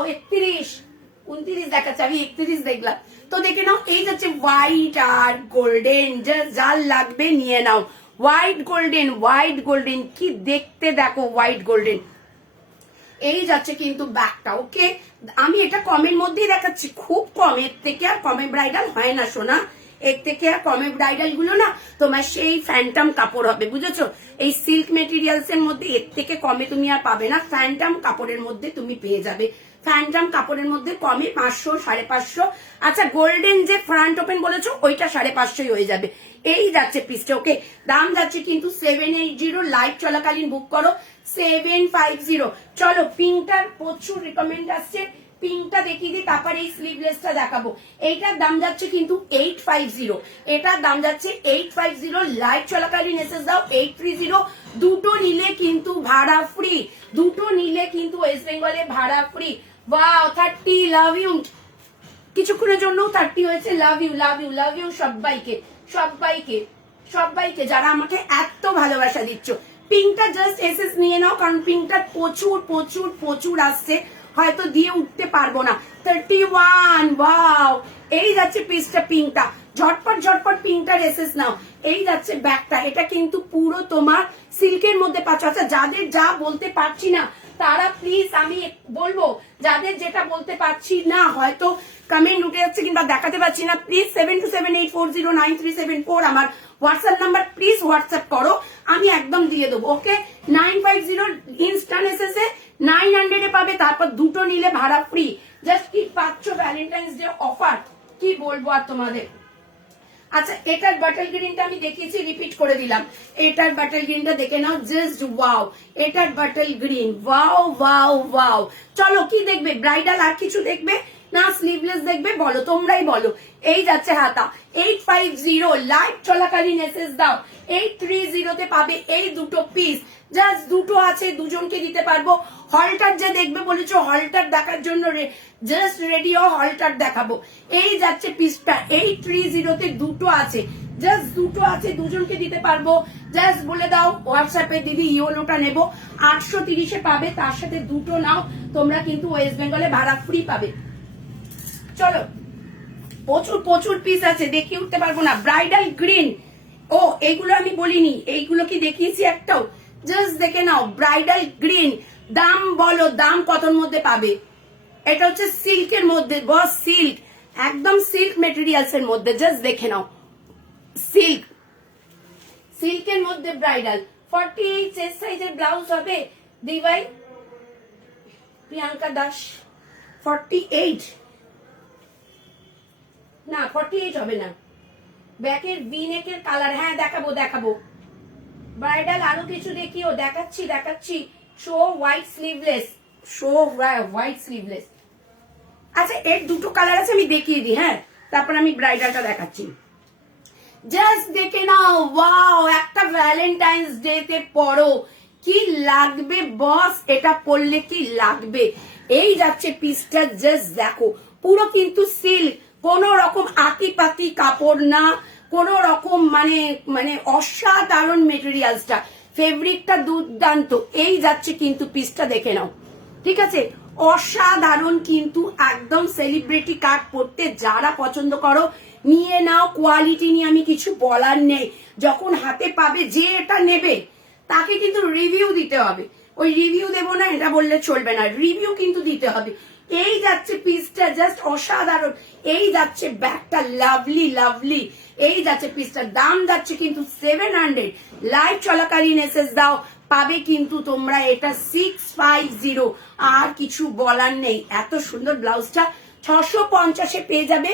29 দেখাচ্ছে আমি 31 দেখলাম তো দেখে নাও এই যাচ্ছে হোয়াইট আর গোল্ডেন যার লাগবে নিয়ে নাও হোয়াইট গোল্ডেন কি দেখতে দেখো হোয়াইট গোল্ডেন এই যাচ্ছে কিন্তু ব্যাগটা ওকে আমি এটা কমের মধ্যেই দেখাচ্ছি খুব কম এর থেকে আর কমে ব্রাইডাল হয় না সোনা এর থেকে আর কমে ব্রাইডাল গুলো না তোমার সেই ফ্যান্টাম কাপড় হবে বুঝেছো এই সিল্ক মেটেরিয়ালস এর মধ্যে এর থেকে কমে তুমি আর পাবে না ফ্যান্টাম কাপড়ের মধ্যে তুমি পেয়ে যাবে ফ্যান্টাম কাপড়ের মধ্যে কমে 500 550 আচ্ছা গোল্ডেন যে ফ্রন্ট ওপেন বলেছো ওইটা 550 হয়ে যাবে এই যাচ্ছে পিসটা ওকে দাম যাচ্ছে কিন্তু 780 লাইভ চলাকালীন বুক করো 750 চলো পিঙ্কটার প্রচুর রিকমেন্ড আসছে পিঙ্কটা দেখিয়ে দিই তারপর এই স্লিভলেসটা দেখাবো এইটার দাম যাচ্ছে কিন্তু 850 এটার দাম যাচ্ছে 850 লাইভ চলাকালীন এসএস দাও 830 দুটো নিলে কিন্তু ভাড়া ফ্রি দুটো নিলে কিন্তু ওয়েস্ট বেঙ্গলে ভাড়া ফ্রি ওয়াও 30 লাভ ইউ কিছুক্ষণের জন্য 30 হয়েছে লাভ ইউ সবাইকে যারা আমাকে এত ভালোবাসা দিচ্ছ পিঙ্কটা জাস্ট এসএস নিয়ে নাও কারণ পিঙ্কটা প্রচুর আসছে হয়তো দিয়ে উঠতে পারবো না। 31, ওয়াও। এই যাচ্ছে পিসটা পিঙ্কটা, ঝটপট ঝটপট পিঙ্কটা এসেস নাও। এই যাচ্ছে ব্যাগটা, এটা কিন্তু পুরো তোমার সিল্কের মধ্যে পাচ্ছ। আচ্ছা, যাদের যা বলতে পারছি না তারা প্লিজ, আমি বলবো যাদের যেটা বলতে পারছি না, হয়তো কমেন্ট উঠে যাচ্ছে কিংবা দেখাতে পারছি না, প্লিজ 7278409374 আমার হোয়াটসঅ্যাপ নাম্বার, প্লিজ হোয়াটসঅ্যাপ করো, আমি একদম দিয়ে দেবো। ওকে, 950 ইনস্ট্যান্ট এসেছে 900 এ পাবে, তারপর দুটো নিলে ভাড়া ফ্রি। জাস্ট কি পাচ্ছ ভ্যালেন্টাইন্স ডে অফার, কি বলবো আর তোমাদের। আচ্ছা, এটার বাটল গ্রিনটা আমি দেখিয়েছি, রিপিট করে দিলাম। এটার বাটল গ্রিনটা দেখে নাও, জাস্ট ওয়াও। এটার bottle green, wow wow wow. চলো, কি দেখবে? ব্রাইডাল আর কিছু দেখবে না স্লিভলেস দেখবে? বলো, তোমরাই বলো। এই যাচ্ছে হাতা, 850 লাইভ চলাকালীন এসএস দাও। 830 তে পাবে এই দুটো পিস, জাস্ট দুটো আছে, দুজনকে দিতে পারবো। হলটার যে দেখবে বলেছো, হলটার দেখার জন্য জাস্ট রেডি হও, হলটার দেখাবো। এই যাচ্ছে পিসটা, 830 তে দুটো আছে, জাস্ট দুটো আছে, দুজনকে দিতে পারবো। জাস্ট বলে দাও হোয়াটসঅ্যাপে, দিদি ইয়োলোটা নেবো, 830 পাবে, তার সাথে দুটো নাও তোমরা, কিন্তু ওয়েস্ট বেঙ্গলে ভাড়া ফ্রি পাবে। চলো, প্রচুর প্রচুর পিস আছে, দেখিয়ে উঠতে পারবো না। ব্রাইডাল গ্রিন, ও এইগুলো আমি বলিনি, এইগুলো কি দেখিয়েছি একটাও? জাস্ট দেখে নাও, ব্রাইডাল গ্রিন। দাম বলো, দাম কতর মধ্যে পাবে? এটা হচ্ছে সিল্কের মধ্যে, বস সিল্ক, একদম সিল্ক মেটেরিয়ালস এর মধ্যে, জাস্ট দেখে নাও। সিল্ক, সিল্কের মধ্যে ব্রাইডাল। 48 চেস্ট সাইজের ব্লাউজ হবে দিবাই প্রিয়াঙ্কা দাস। 48 না, 48 হবে না। ব্যাকের ভিনেকের কালার, হ্যাঁ দেখাবো দেখাবো। ব্রাইডাল আরো কিছু দেখিও, দেখাচ্ছি দেখাচ্ছি। Show white sleeveless, show white sleeveless. আচ্ছা, এর দুটো কালার আছে, আমি দেখিয়ে দিই, হ্যাঁ, তারপর আমি ব্রাইডালটা দেখাচ্ছি। জাস্ট দেখে নাও, ওয়াও। একটা ভ্যালেন্টাইন্স ডে তে পরো, কি লাগবে বস, এটা পরলে কি লাগবে। এই যাচ্ছে পিসটা, জাস্ট দেখো, পুরো কিন্তু সিল্ক, কোন রকম আতি পাতি কাপড় না, কোন রকম মানে মানে অসাধারণ মেটেরিয়ালসটা, ফেব্রিকটা দুর্দান্ত। এই যাচ্ছে কিন্তু পিসটা, দেখে নাও, ঠিক আছে, অসাধারণ কিন্তু, একদম সেলিব্রিটি কাট পড়তে যারা পছন্দ করো নিয়ে নাও। কোয়ালিটি নিয়ে আমি কিছু বলার নেই, যখন হাতে পাবে যে এটা নেবে তাকে কিন্তু রিভিউ দিতে হবে। ওই রিভিউ দেবো না এটা বললে চলবে না, রিভিউ কিন্তু দিতে হবে। এই যাচ্ছে পিসটা, জাস্ট অসাধারণ। এই যাচ্ছে ব্যাগটা, লাভলি লাভলি। এই যাচ্ছে পিসটা, দাম যাচ্ছে কিন্তু 700। লাইভ চলাকালীন এসএস দাও, পাবে কিন্তু তোমরা এটা 650। আর কিছু বলার নেই, এত সুন্দর ব্লাউজটা 650 পেয়ে যাবে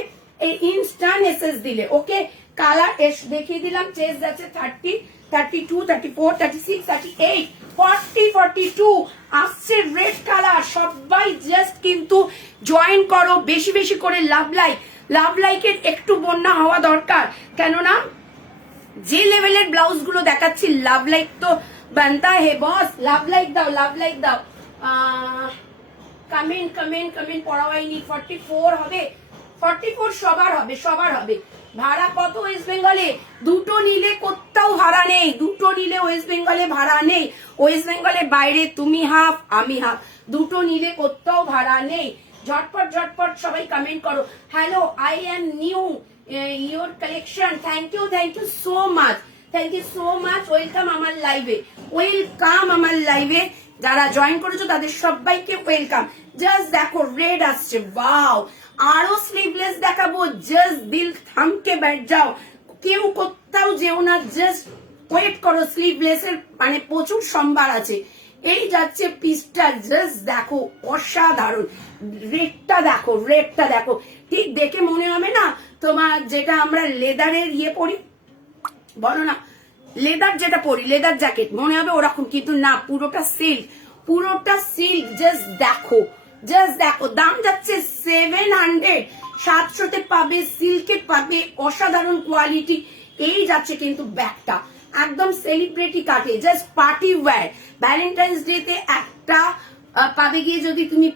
এই ইনস্ট্যান্ট এসএস দিলে। ওকে, কালার দেখিয়ে দিলাম। চেস্ট যাচ্ছে 30, 32, 34, 36, 38, 40, 42 আসছে রেড কালার। সবাই জাস্ট কিন্তু জয়েন করো, বেশি বেশি করে। লাভ লাইক, লাভ লাইকের একটু বন্যা হওয়া দরকার, কেননা যে লেভেলের ব্লাউজ গুলো দেখাচ্ছি, লাভ লাইক তো বানতা হে বস। লাভ লাইক দাও, লাভ লাইক দাও। কমেন্ট কমেন্ট কমেন্ট পড়া হয়নি। 44 হবে, 44 সবার হবে, সবার হবে। ভাড়া কত ওয়েস্ট বেঙ্গলে? দুটো নিলে কোথাও ভাড়া নেই, দুটো নিলে ওয়েস্ট বেঙ্গলে ভাড়া নেই। ওয়েস্ট বেঙ্গলে বাইরে তুমি হাফ আমি হাফ, দুটো নিলে কোথাও ভাড়া নেই। ঝটপট ঝটপট সবাই কমেন্ট করো। Hello, I am new your collection. Thank you so much, thank you so much. Welcome আমার লাইভে, ওয়েলকাম আমার লাইভে। যারা জয়েন করেছো তাদের সবাইকে ওয়েলকাম। জাস্ট দেখো, রেড আসছে, ওয়াও। আরো স্লিভলেস দেখাবো, জাস্ট দিল থামকে बैठ যাও, কেউ কোথাও যেও না, জাস্ট ওয়েট করো। স্লিভলেস এর মানে প্রচুর সম্ভার আছে। এই যাচ্ছে পিসটা, জাস্ট দেখো, অসাধারণ। রেডটা দেখো, রেডটা দেখো, ঠিক দেখে মনে হবে না তোমার যেটা আমরা লেদারের ইয়ে পরি, বলো না, লেদার যেটা পরি, লেদার জ্যাকেট, মনে হবে ওরকম, কিন্তু না, পুরোটা সিল্ক, পুরোটা সিল্ক। জাস্ট দেখো, জাস্ট দেখো। দাম যাচ্ছে 700, 700 পাবে, সিল্কে পাবে, অসাধারণ কোয়ালিটি। এই যাচ্ছে কিন্তু ব্যাগটা, একদম সেলিব্রিটি কাটে, just party wear. Valentine's day তে একটা পাবে গিয়ে, যদি তুমি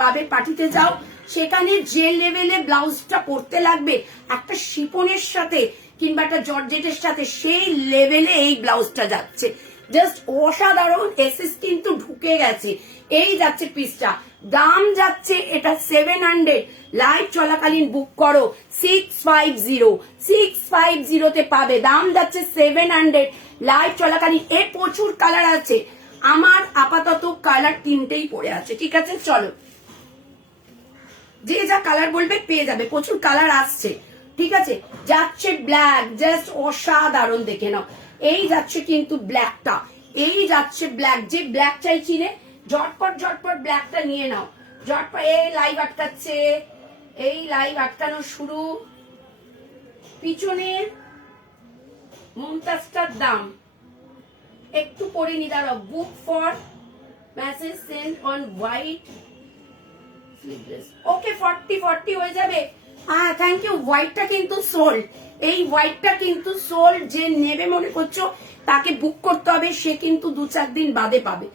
পাবে পার্টিতে যাও, সেখানে যে লেভেলে ব্লাউজটা পরতে লাগবে একটা শিপনের সাথে কিংবা একটা জর্জেটের সাথে, সেই লেভেলে এই ব্লাউজটা যাচ্ছে। জাস্ট অসাধারণ এসএস কিন্তু ঢুকে গেছে। এই যাচ্ছে পিসটা, দাম যাচ্ছে এটা 700, লাইভ চলাকালীন বুক করো 650 তে পাবে, দাম যাচ্ছে 700 লাইভ চলাকালীন। এর প্রচুর কালার আছে, আমার আপাতত কালার তিনটেই পড়ে আছে, ঠিক আছে? চলো, যে যা কালার বলবে পেয়ে যাবে, প্রচুর কালার আসছে, ঠিক আছে? যাচ্ছে ব্ল্যাক, জাস্ট অসাধারণ, দেখে নাও। এই যাচ্ছে কিন্তু ব্ল্যাকটা, এই যাচ্ছে ব্ল্যাক, যে ব্ল্যাক চাইছিলে ঝটপট ঝটপট ব্ল্যাকটা নিয়ে নাও, ঝটপট। এই লাইভ আটকাচ্ছে, এই লাইভ আটকানো শুরু। পিছনের মুমতাজটার দাম একটু পরে নি, দাঁড়াও। Book for message send on white sleeveless, okay 40 হয়ে যাবে। হ্যাঁ, থ্যাংক ইউ। হোয়াইটটা কিন্তু সোল্ড, এই হোয়াইটটা কিন্তু সোল্ড। যে নেবে মনে করছো তাকে বুক করতে হবে, সে কিন্তু 2-4 দিন বাদে পাবে।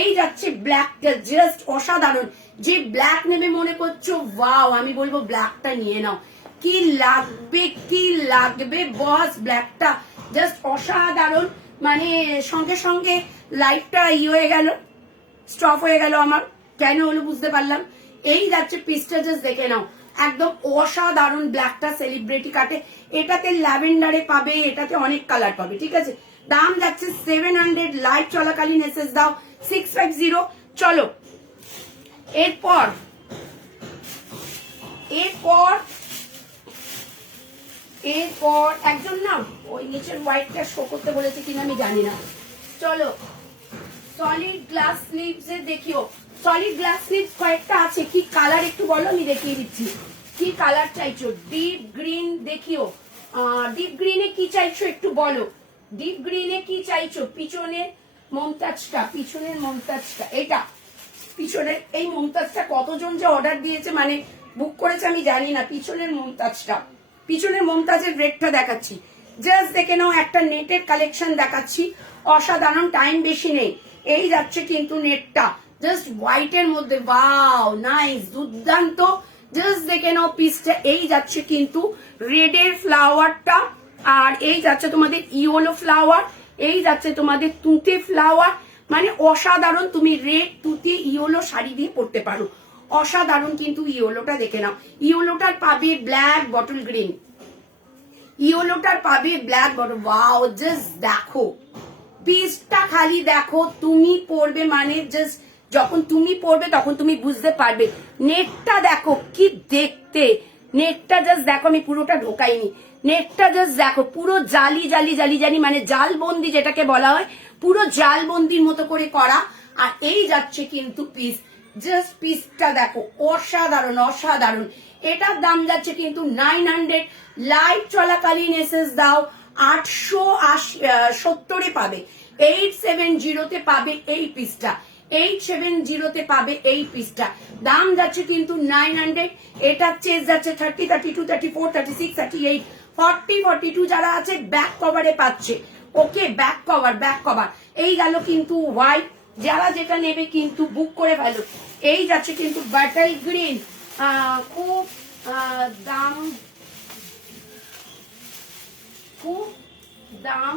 এই যাচ্ছে ব্ল্যাকটা, জাস্ট অসাধারণ। যে ব্ল্যাক নেবে মনে করছো, ওয়াও, আমি বলবো ব্ল্যাকটা নিয়ে নাও। কি লাগবে, কি লাগবে বস, ব্ল্যাকটা জাস্ট অসাধারণ। মানে সঙ্গে সঙ্গে লাইটটা হয়ে গেল, স্টপ হয়ে গেল আমার, কেন হলো বুঝতে পারলাম। এই যাচ্ছে পিসটা, জাস্ট দেখে নাও, একদম অসাধারণ। ব্ল্যাকটা সেলিব্রিটি কাটে, এটাতে ল্যাভেন্ডারে পাবে, এটাতে অনেক কালার পাবে, ঠিক আছে? দাম যাচ্ছে 700, লাইভ চলাকালীন এসএস দাও 650। চলো, এরপর এরপর এরপর একজন না ওই নিচের হোয়াইটটা শো করতে বলেছে কিনা আমি জানি না। চলো, সলিড গ্লাস স্লিভস এ দেখিও, সলিড গ্লাস স্লিভস কয়েকটা আছে। কি কালার একটু বলো, আমি দেখিয়ে দিচ্ছি। কি কালার চাইছো? ডিপ গ্রিন দেখিও, ডিপ গ্রিনে কি চাইছো একটু বলো, ডিপ গ্রিনে কি চাইছো? পিছনের মমতাজটা, পিছনের মমতাজটা, এটা পিছনের এই মমতাজটা কতজন যে অর্ডার দিয়েছে, মানে বুক করেছে আমি জানি না। পিছনের মমতাজটা, পিছনের মমতাজের রেটটা দেখাচ্ছি, জাস্ট দেখে নাও। একটা নেটের কালেকশন দেখাচ্ছি, অসাধারণ, টাইম বেশি নেই। এই যাচ্ছে কিন্তু নেটটা, জাস্ট হোয়াইটের মধ্যে, ওয়াও, নাইস, দুর্দান্ত। জাস্ট দেখে নাও পিসটা। এই যাচ্ছে কিন্তু রেডের ফ্লাওয়ারটা, আর এই যাচ্ছে তোমাদের ইয়েলো ফ্লাওয়ার, এই যাচ্ছে তোমাদের তুঁতে ফ্লাওয়ার, মানে অসাধারণ। তুমি রেড, তুঁতে, ইয়েলো শাড়ি দিয়ে পরতে পারো, অসাধারণ। কিন্তু ইয়েলোটা দেখে নাও, ইয়েলোটার পাবে ব্ল্যাক বটল গ্রিন, ইয়েলোটার পাবে ব্ল্যাক বটল, ওয়াও, জাস্ট দেখো পিসটা, খালি দেখো। তুমি পরবে মানে জাস্ট, যখন তুমি পরবে তখন তুমি বুঝতে পারবে। নেটটা দেখো কি দেখতে, নেটটা জাস্ট দেখো, আমি পুরোটা ঢোকাইনি, নেটটা জাস্ট দেখো, পুরো জালি জালি জালি জালি, মানে জালবন্দি যেটাকে বলা হয়, পুরো জালবন্দির মতো করে করা। আর এই যাচ্ছে কিন্তু পিস, জাস্ট পিসটা দেখো, অসাধারণ অসাধারণ। এটার দাম যাচ্ছে কিন্তু 900, লাইভ চলাকালীন এসএস দাও 870 পাবে, 870 পাবে এই পিসটা, 870 পাবে এই পিসটা। দাম যাচ্ছে কিন্তু 900। এটা চেস যাচ্ছে 30, 32, 34, 36, 38, 40, 42 যারা আছে ব্যাক কভারে পাচ্ছে। ওকে, ব্যাক কভার, ব্যাক কভার। এই গেল কিন্তু হোয়াইট, যারা যেটা নেবে কিন্তু বুক করে ফেলো। এই যাচ্ছে কিন্তু বাটাল গ্রিন, খুব দাম, খুব দাম,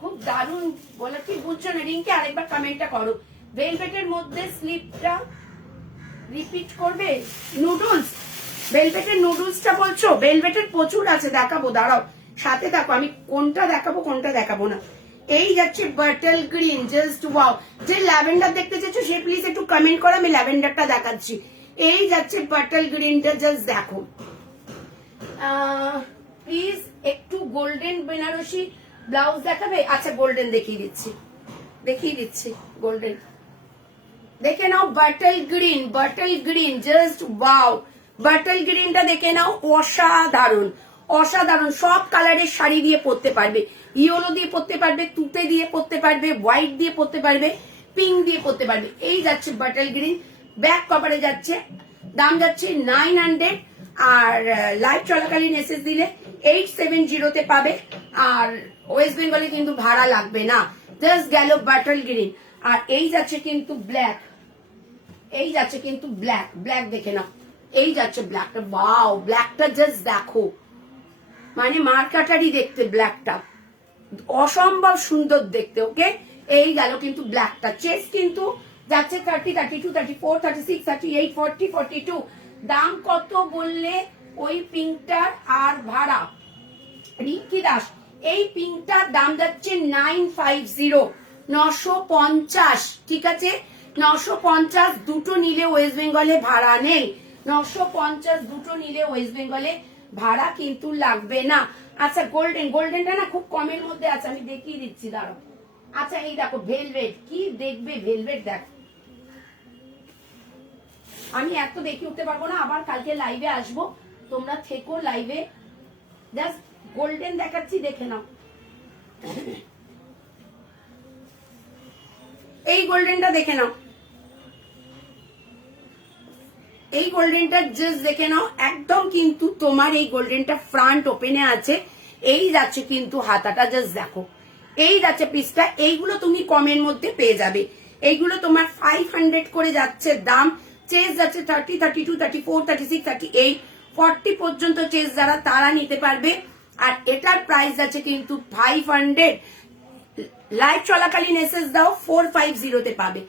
খুব দারুণ বলে, কি বুঝছো না? রিঙ্কি আরেকবার কমেন্টটা করো। ভেলভেটের মধ্যে স্লিপটা রিপিট করবে, নুডলস, ভেলভেটের নুডলসটা বলছো? ভেলভেটের প্রচুর আছে, দেখাবো, দাঁড়াও, সাথে থাকো। আমি কোনটা দেখাবো কোনটা দেখাবো না। এই যাচ্ছে বাটল গ্রিন, জাস্ট ওয়াও। যে ল্যাভেন্ডার দেখতে চাইছো সে প্লিজ একটু কমেন্ট করো, আমি ল্যাভেন্ডারটা দেখাচ্ছি। এই যাচ্ছে বাটল গ্রিনটা, জাস্ট দেখো প্লিজ। একটু গোল্ডেন বেনারসি ব্লাউজ দেখাবে? আচ্ছা, গোল্ডেন দেখিয়ে দিচ্ছি, দেখিয়ে দিচ্ছি গোল্ডেন, দেখে নাও। Bottle green, bottle green, just wow. Bottle গ্রিনটা দেখে নাও, অসাধারণ অসাধারণ। সব কালারের শাড়ি দিয়ে পরতে পারবে, ইয়েলো দিয়ে পরতে পারবে, তুতে দিয়ে পরতে পারবে, হোয়াইট দিয়ে পরতে পারবে, পিঙ্ক দিয়ে পরতে পারবে। এই যাচ্ছে বাটল গ্রিন, ব্যাক কভারে যাচ্ছে, দাম যাচ্ছে 900, আর লাইভ চলাকালীন এসএস দিলে 870 পাবে। আর ওয়েস্ট বেঙ্গলে কিন্তু ভাড়া লাগবে না। জাস্ট গেল বাটল গ্রিন। আর এই যাচ্ছে কিন্তু ব্ল্যাক, এই যাচ্ছে কিন্তু ব্ল্যাক, ব্ল্যাক দেখে নাও। এই যাচ্ছে ব্ল্যাকটা, ওয়াও, ব্ল্যাকটা জাস্ট দেখো, মানে মার্কাটারই দেখতে ব্ল্যাকটা, অসম্ভব সুন্দর দেখতে। ওকে, এই গেল কিন্তু ব্ল্যাকটা। চেস্ট কিন্তু যাচ্ছে 30, 32, 34, 36, 38, 40, 42। দাম কত বললে ওই পিঙ্কটার আর ভাড়া? রিঙ্কি দাস, এই পিঙ্কটার দাম যাচ্ছে 950, 950। ঠিক আছে, 950 দুটো নিলে ওয়েস্ট বেঙ্গলে ভাড়া নেই। 950 দুটো নিলে ওয়েস্ট বেঙ্গলে ভাড়া কিন্তু লাগবে না। আচ্ছা গোল্ডেনটা না খুব কমের মধ্যে আছে, আমি দেখিয়ে দিচ্ছি, দাঁড়াও। আচ্ছা এই দেখো ভেলভেট, কি দেখবে ভেলভেট, দেখো আমি এত দেখে উঠতে পারবো না, আবার কালকে লাইভে আসবো, তোমরা থেকো লাইভে। জাস্ট গোল্ডেন দেখাচ্ছি, দেখে নাও। এই গোল্ডেনটা দেখে নাও, এই গোল্ডেনটা জাস্ট দেখে নাও। একদম কিন্তু তোমার এই গোল্ডেনটা ফ্রন্ট ওপেনে আছে, এই যাচ্ছে কিন্তু হাতাটা, জাস্ট দেখো এই যাচ্ছে পিসটা। এইগুলো তুমি কমের মধ্যে পেয়ে যাবে, এইগুলো তোমার 500 করে যাচ্ছে দাম। চেস যাচ্ছে 30, 32, 34, 36, 38, 40 পর্যন্ত চেস যারা তারা নিতে পারবে। আর এটার প্রাইস যাচ্ছে কিন্তু 500। লাইভ চলাকালীন এসএস দাও 450 তে পাবে,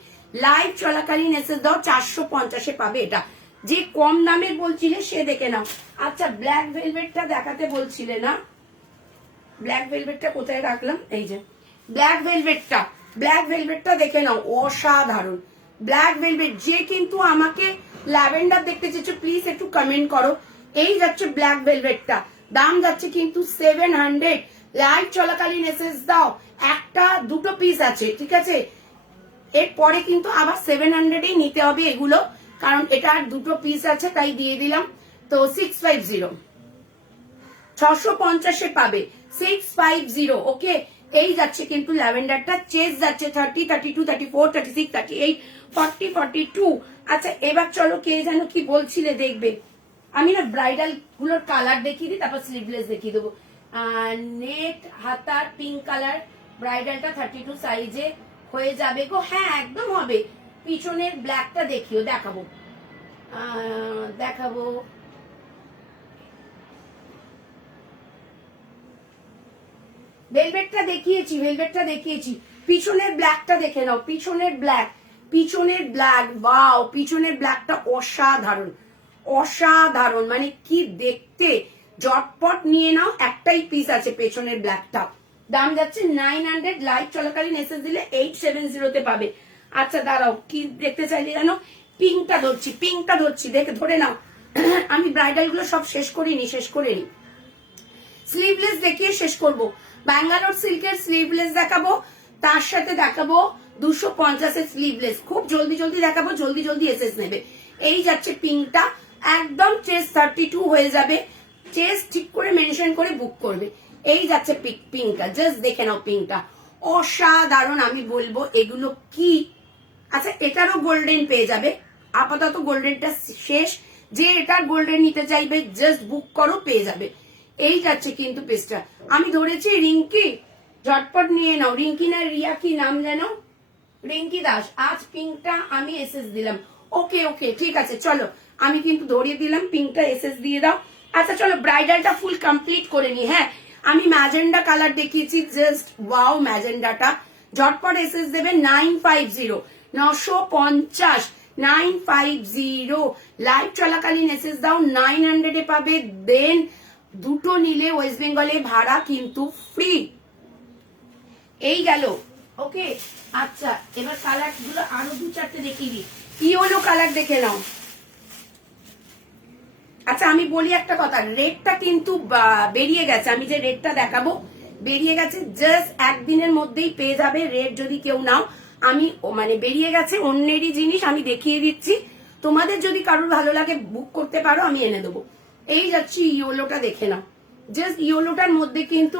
লাইভ চলাকালীন এসএস দাও 450-এ পাবে। এটা যে কম দামের বলছিলে সে দেখে নাও। আচ্ছা ব্ল্যাক ভেলভেটটা দেখাতে বলছিলে না, ব্ল্যাক ভেলভেটটা কোথায় রাখলাম, এই যে ব্ল্যাক ভেলভেটটা, ব্ল্যাক ভেলভেটটা দেখে নাও, অসাধারণ ব্ল্যাক ভেলভেট। যে কিন্তু আমাকে ল্যাভেন্ডার দেখতে চেয়েছো প্লিজ একটু কমেন্ট করো। এই যাচ্ছে ব্ল্যাক ভেলভেটটা, দাম যাচ্ছে কিন্তু 700। লাইভ চলাকালীন এসএস দাও, একটা দুটো পিস আছে, ঠিক আছে, এরপরে কিন্তু আবার 700-এই নিতে হবে এগুলো, কারণ এটা আর দুটো পিস আছে তাই দিয়ে দিলাম। তো 650, 650-এ পাবে 650। ওকে, এই যাচ্ছে কিন্তু ল্যাভেন্ডারটা। চেস যাচ্ছে 30, 32, 34, 36, 38, 40, 42। আচ্ছা এবার চলো, কে যেন কি বলছিলে দেখবে, আমি না ব্রাইডাল গুলোর কালার দেখিয়ে দিই, তারপর স্লিভলেস দেখিয়ে দেবো। নেট হাতার পিঙ্ক কালার ব্রাইডালটা 32 সাইজে হয়ে যাবে গো। হ্যাঁ একদম হবে। পিছনের ব্ল্যাকটা দেখিও, দেখাবো দেখাবো। ভেলভেটটা দেখিয়েছি, ভেলভেটটা দেখিয়েছি। পিছনের ব্ল্যাকটা দেখে নাও, পিছনের ব্ল্যাক, পিছনের ব্ল্যাক, ওয়াও পিছনের ব্ল্যাকটা অসাধারণ, অসাধারণ মানে কি দেখতে। জটপট নিয়ে নাও, একটাই পিস আছে পেছনের ব্ল্যাকটা। দাম যাচ্ছে 900, লাইভ চলাকালীন এসএস দিলে 870-তে পাবে। আচ্ছা দাঁড়াও, কি দেখতে চাইলে জানো, পিঙ্কটা ধরছি, পিঙ্কটা ধরছি, দেখে ধরে নাও। আমি ব্রাইডাল গুলো সব শেষ করিনি, শেষ করে নি, স্লিভলেস দেখিয়ে শেষ করব। ব্যাঙ্গালোর সিল্কের স্লিভলেস দেখাবো, তার সাথে দেখাবো 250-এর স্লিভলেস। খুব জলদি জলদি দেখাবো, জলদি জলদি এসএস নেবে। এই যাচ্ছে পিঙ্কটা, একদম চেস্ট 32 হয়ে যাবে, চেস্ট ঠিক করে মেনশন করে বুক করবে। এই যাচ্ছে পিঙ্কটা, জাস্ট দেখে নাও পিঙ্কটা, অসাধারণ আমি বলবো এগুলো কি। আচ্ছা এটারও গোল্ডেন পেয়ে যাবে, আপাতত গোল্ডেনটা শেষ, যে এটার গোল্ডেন নিতে চাইবে জাস্ট বুক করো, পেয়ে যাবে। এই যাচ্ছে কিন্তু পেজটা, আমি ধরেছি রিঙ্কি, ঝটপট নিয়ে নাও। রিঙ্কি না রিয়া, কি নাম যেন, রিঙ্কি দাস। আজ পিঙ্কটা আমি এসএস দিলাম। ওকে ওকে ঠিক আছে, চলো আমি কিন্তু ধরিয়ে দিলাম, পিঙ্কটা এসএস দিয়ে দাও। আচ্ছা চলো ব্রাইডালটা ফুল কমপ্লিট করে নি। হ্যাঁ আমি ম্যাজেন্ডা কালার দেখিয়েছি, জাস্ট ওয়াও ম্যাজেন্ডাটা। ঝটপট এসএস দেবে 950, 950, 950। লাইভ চলাকালীন এসএস দাও, 900-এ পাবে। দেন দুটো নিলে ওয়েস্ট বেঙ্গলে ভাড়া কিন্তু ফ্রি। এই গেল। ওকে আচ্ছা এবার কালার গুলো আরো দু চারটে দেখিয়ে দিই। ইয়েলো কালার দেখে নাও। আচ্ছা আমি বলি একটা কথা, রেডটা কিন্তু বেরিয়ে গেছে, আমি যে রেডটা দেখাবো বেরিয়ে গেছে, জাস্ট একদিনের মধ্যেই পেয়ে যাবে রেড যদি কেউ নাও। আমি মানে বেরিয়ে গেছে, অন্যেরই জিনিস আমি দেখিয়ে দিচ্ছি, তোমাদের যদি কারোর ভালো লাগে বুক করতে পারো, আমি এনে দেবো। এই যাচ্ছি ইয়েলোটা দেখে নাও, জাস্ট ইয়েলোটার মধ্যে কিন্তু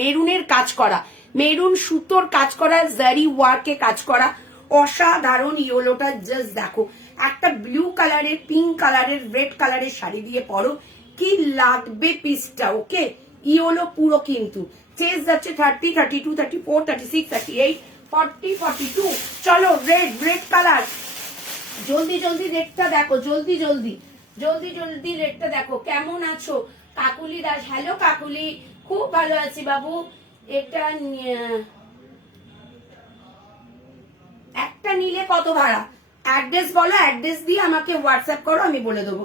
মেরুনের কাজ করা, মেরুন সুতোর কাজ করা, জারি ওয়ার্কে কাজ করা, অসাধারণ ইয়েলোটা। জাস্ট দেখো, একটা ব্লু কালারের, পিঙ্ক কালারের, রেড কালারের শাড়ি দিয়ে পরো, কি লাগবে পিসটা। ওকে ইয়েলো পুরো কিন্তু। চেস যাচ্ছে 30, 32, 34, 36, 38, 40, 42। চলো রেড, রেড কালার, জলদি জলদি রেডটা দেখো, জলদি জলদি জলদি জলদি রেডটা দেখো। কেমন আছো কাকুলি দাস? হ্যালো কাকুলি, খুব ভালো আছি বাবু। এটা একটা নিলে কত ভাড়া? অ্যাড্রেস বলো, অ্যাড্রেস দিয়ে আমাকে হোয়াটসঅ্যাপ করো, আমি বলে দেবো।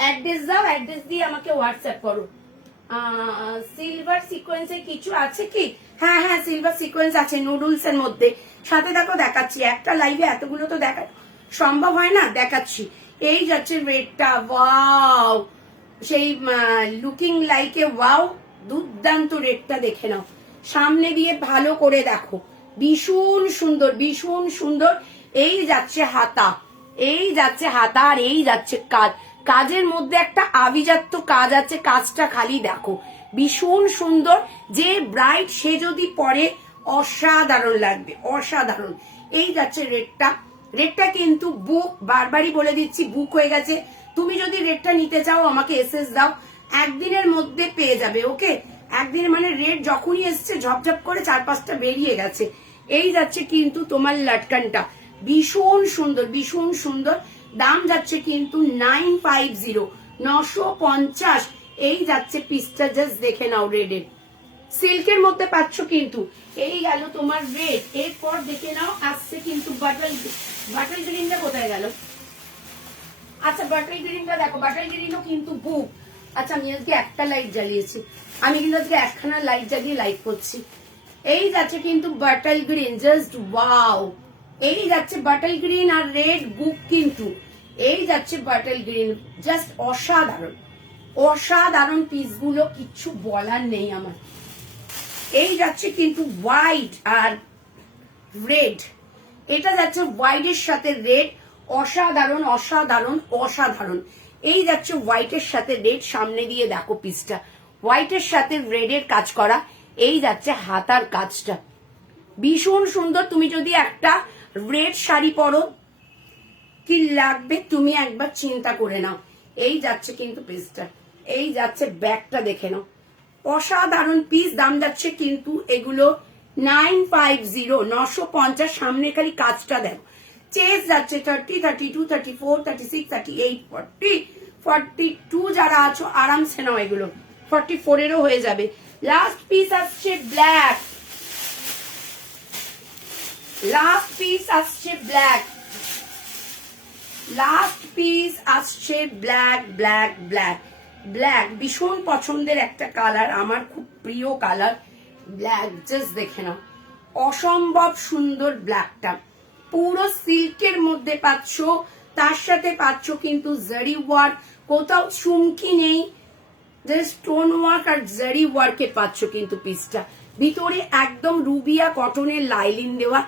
অ্যাড্রেস দাও, অ্যাড্রেস দিয়ে আমাকে হোয়াটসঅ্যাপ করো। সিলভার সিকোয়েন্সের কিছু আছে কি? হ্যাঁ হ্যাঁ, সিলভার সিকোয়েন্স আছে নুডলস এর মধ্যে। সাথে দেখো দেখাচ্ছি, একটা লাইভে এতগুলো তো দেখা সম্ভব হয় না, দেখাচ্ছি। এই যাচ্ছে রেডটা, ওয়াও, সেই লুকিং লাইকে ওয়াও, দুর্দান্ত রেডটা দেখে নাও। সামনে দিয়ে ভালো করে দেখো, ভীষণ সুন্দর, ভীষণ সুন্দর। এই যাচ্ছে হাতা, এই যাচ্ছে হাতা, আর এই যাচ্ছে কাজ। কাজের মধ্যে একটা আভিজাত্য কাজ আছে, কাজটা খালি দেখো, ভীষণ সুন্দর। যে ব্রাইট সে যদি পরে অসাধারণ লাগবে, অসাধারণ। এই যাচ্ছে রেডটা, রেডটা কিন্তু বুক, বারবারই বলে দিচ্ছি বুক হয়ে গেছে। তুমি যদি রেডটা নিতে চাও আমাকে এসএস দাও, একদিনের মধ্যে পেয়ে যাবে। ওকে, একদিন মানে রেড যখনই এসছে ঝপঝপ করে 4-5টা বেরিয়ে গেছে। এই যাচ্ছে কিন্তু তোমার লটকানটা, ভীষণ সুন্দর, ভীষণ সুন্দর। দাম যাচ্ছে কিন্তু 950, 950। এই যাচ্ছে পিসটা, জাস্ট দেখে নাও। রেডের সিল্কের মধ্যে পাচ্ছ কিন্তু। এই গেল তোমার রেড, এরপর দেখে নাও আসছে কিন্তু বাটার। বাটার গ্রিনটা কোথায় গেল? আচ্ছা বাটার গ্রিনটা দেখো, বাটার গ্রিনও কিন্তু বুক। আচ্ছা আমি আজকে একটা লাইট জ্বালিয়েছি, আমি কিন্তু আজকে একখানা লাইট জ্বালিয়ে লাইট করছি। এই যাচ্ছে কিন্তু বাটার গ্রিন, জাস্ট ওয়াও। এই যাচ্ছে বাটার গ্রিন আর রেড বুক কিন্তু। এই যাচ্ছে বাটার গ্রিন, জাস্ট অসাধারণ, অসাধারণ পিসগুলো, কিচ্ছু বলার নেই আমার। এই যাচ্ছে কিন্তু হোয়াইট আর রেড, এটা যাচ্ছে হোয়াইটের সাথে রেড, অসাধারণ অসাধারণ অসাধারণ। এই যাচ্ছে হোয়াইটের সাথে রেড, সামনে দিয়ে দেখো পিসটা, হোয়াইটের সাথে রেডের কাজ করা। এই যাচ্ছে হাতার কাজটা, ভীষণ সুন্দর। তুমি যদি একটা রেড শাড়ি পরো কি লাগবে তুমি একবার চিন্তা করে নাও। এই যাচ্ছে কিন্তু পিসটা, এই যাচ্ছে ব্যাগটা দেখে নাও, অসাধারণ পিস। দাম যাচ্ছে কিন্তু এগুলো 950, 950। সামনে খালি কাজটা দেখো। চেস যাচ্ছে 30, 32, 34, 36, 38, 40, 42। যারা আছো আরামসে নাও, এগুলো 44-এরও হয়ে যাবে। লাস্ট পিস আসছে ব্ল্যাক, লাস্ট পিস আসছে ব্ল্যাক, লাস্ট পিস আসছে ব্ল্যাক, ব্ল্যাক, ব্ল্যাক, ব্ল্যাক। ভীষণ পছন্দের একটা কালার, আমার খুব প্রিয় কালার ব্ল্যাক। জাস্ট দেখে নাও, অসম্ভব সুন্দর ব্ল্যাকটা। পুরো সিল্কের মধ্যে পাচ্ছ, তার সাথে পাচ্ছ কিন্তু জারি ওয়ার্ক, কোথাও চুমকি নেই, জাস্ট স্টোন ওয়ার্ক আর জারি ওয়ার্কে পাচ্ছ কিন্তু পিসটা। ভিতরে একদম রুবিয়া কটনের লাইলিন দেওয়া।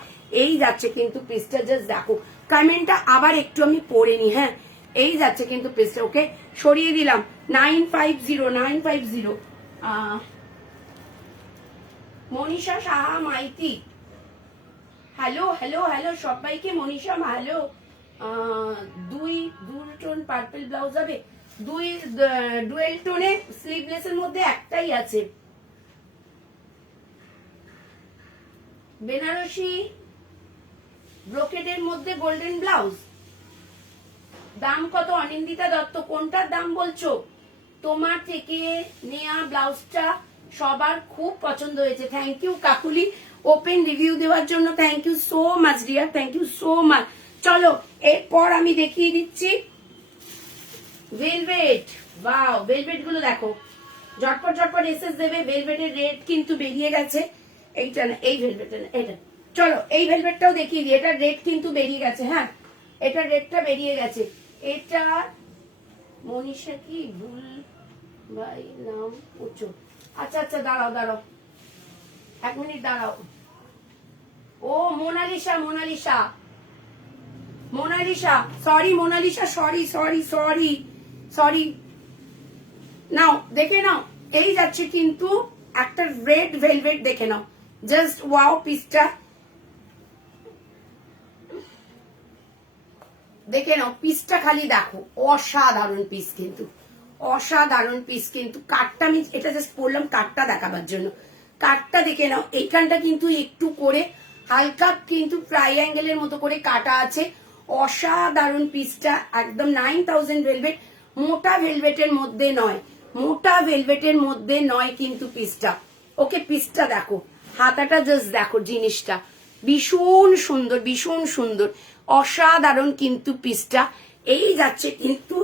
এই যাচ্ছে কিন্তু পিসটা, জাস্ট দেখো। কমেন্টটা আবার একটু আমি পড়ে নি, হ্যাঁ। এই যাচ্ছে কিন্তু পিসটা, ওকে সরিয়ে দিলাম। 950, 950। Manisha Saha Maiti, hello hello hello সবাইকে। মনীষা হ্যালো। দুই টোন পার্পল ব্লাউজ হবে, দুই ডুয়েল টোনে স্লিভলেস এর মধ্যে একটাই আছে। বেনারসি ব্রোকেডের মধ্যে গোল্ডেন ব্লাউজ, দাম কত? অনিন্দিতা দত্ত, কোনটার দাম বলছো? তোমার থেকে নেয়া ব্লাউজটা সবার খুব পছন্দ হয়েছে। Thank you Kakuli, open review দেওয়ার জন্য thank you so much dear, thank you so much. চলো এরপর আমি দেখিয়ে দিচ্ছি ভেলভেট। ওয়াও, ভেলভেট গুলো দেখো, ঝটপট ঝটপট এসএস দেবে। ভেলভেটের রেট কিন্তু বেরিয়ে গেছে। এইটা না, এই ভেলভেটটা না, এটা। চলো এই ভেলভেটটাও দেখিয়ে দিই, এটার রেট কিন্তু বেরিয়ে গেছে। হ্যাঁ, এটার রেটটা বেরিয়ে গেছে। এটা মনীষা কি ভুল ভাই নাম উঁচু। আচ্ছা আচ্ছা, দাঁড়াও দাঁড়াও, 1 মিনিট দাঁড়াও। ও Monalisa, Monalisa, Monalisa, sorry Monalisa, sorry sorry sorry sorry. নাও দেখে নাও, এই যাচ্ছে কিন্তু একটা রেড ভেলভেট, দেখে নাও, জাস্ট ওয়াও পিসটা দেখে নাও। পিসটা খালি দেখো, অসাধারণ পিস কিন্তু, অসাধারণ পিস কিন্তু। কাটটা আমি এটা জাস্ট পরলাম কাটটা দেখাবার জন্য, কাটটা দেখে নাও। এইখানটা কিন্তু একটু করে হালকা কিন্তু ট্রাইঅ্যাঙ্গেলের মতো করে কাটা আছে। অসাধারণ পিসটা, একদম 9000 ভেলভেট, মোটা ভেলভেটের মধ্যে নয়, মোটা ভেলভেটের মধ্যে নয় কিন্তু পিসটা। ওকে পিসটা দেখো, হাতাটা জাস্ট দেখো, জিনিসটা ভীষণ সুন্দর, ভীষণ সুন্দর, অসাধারণ কিন্তু পিসটা। এই যাচ্ছে কিন্তু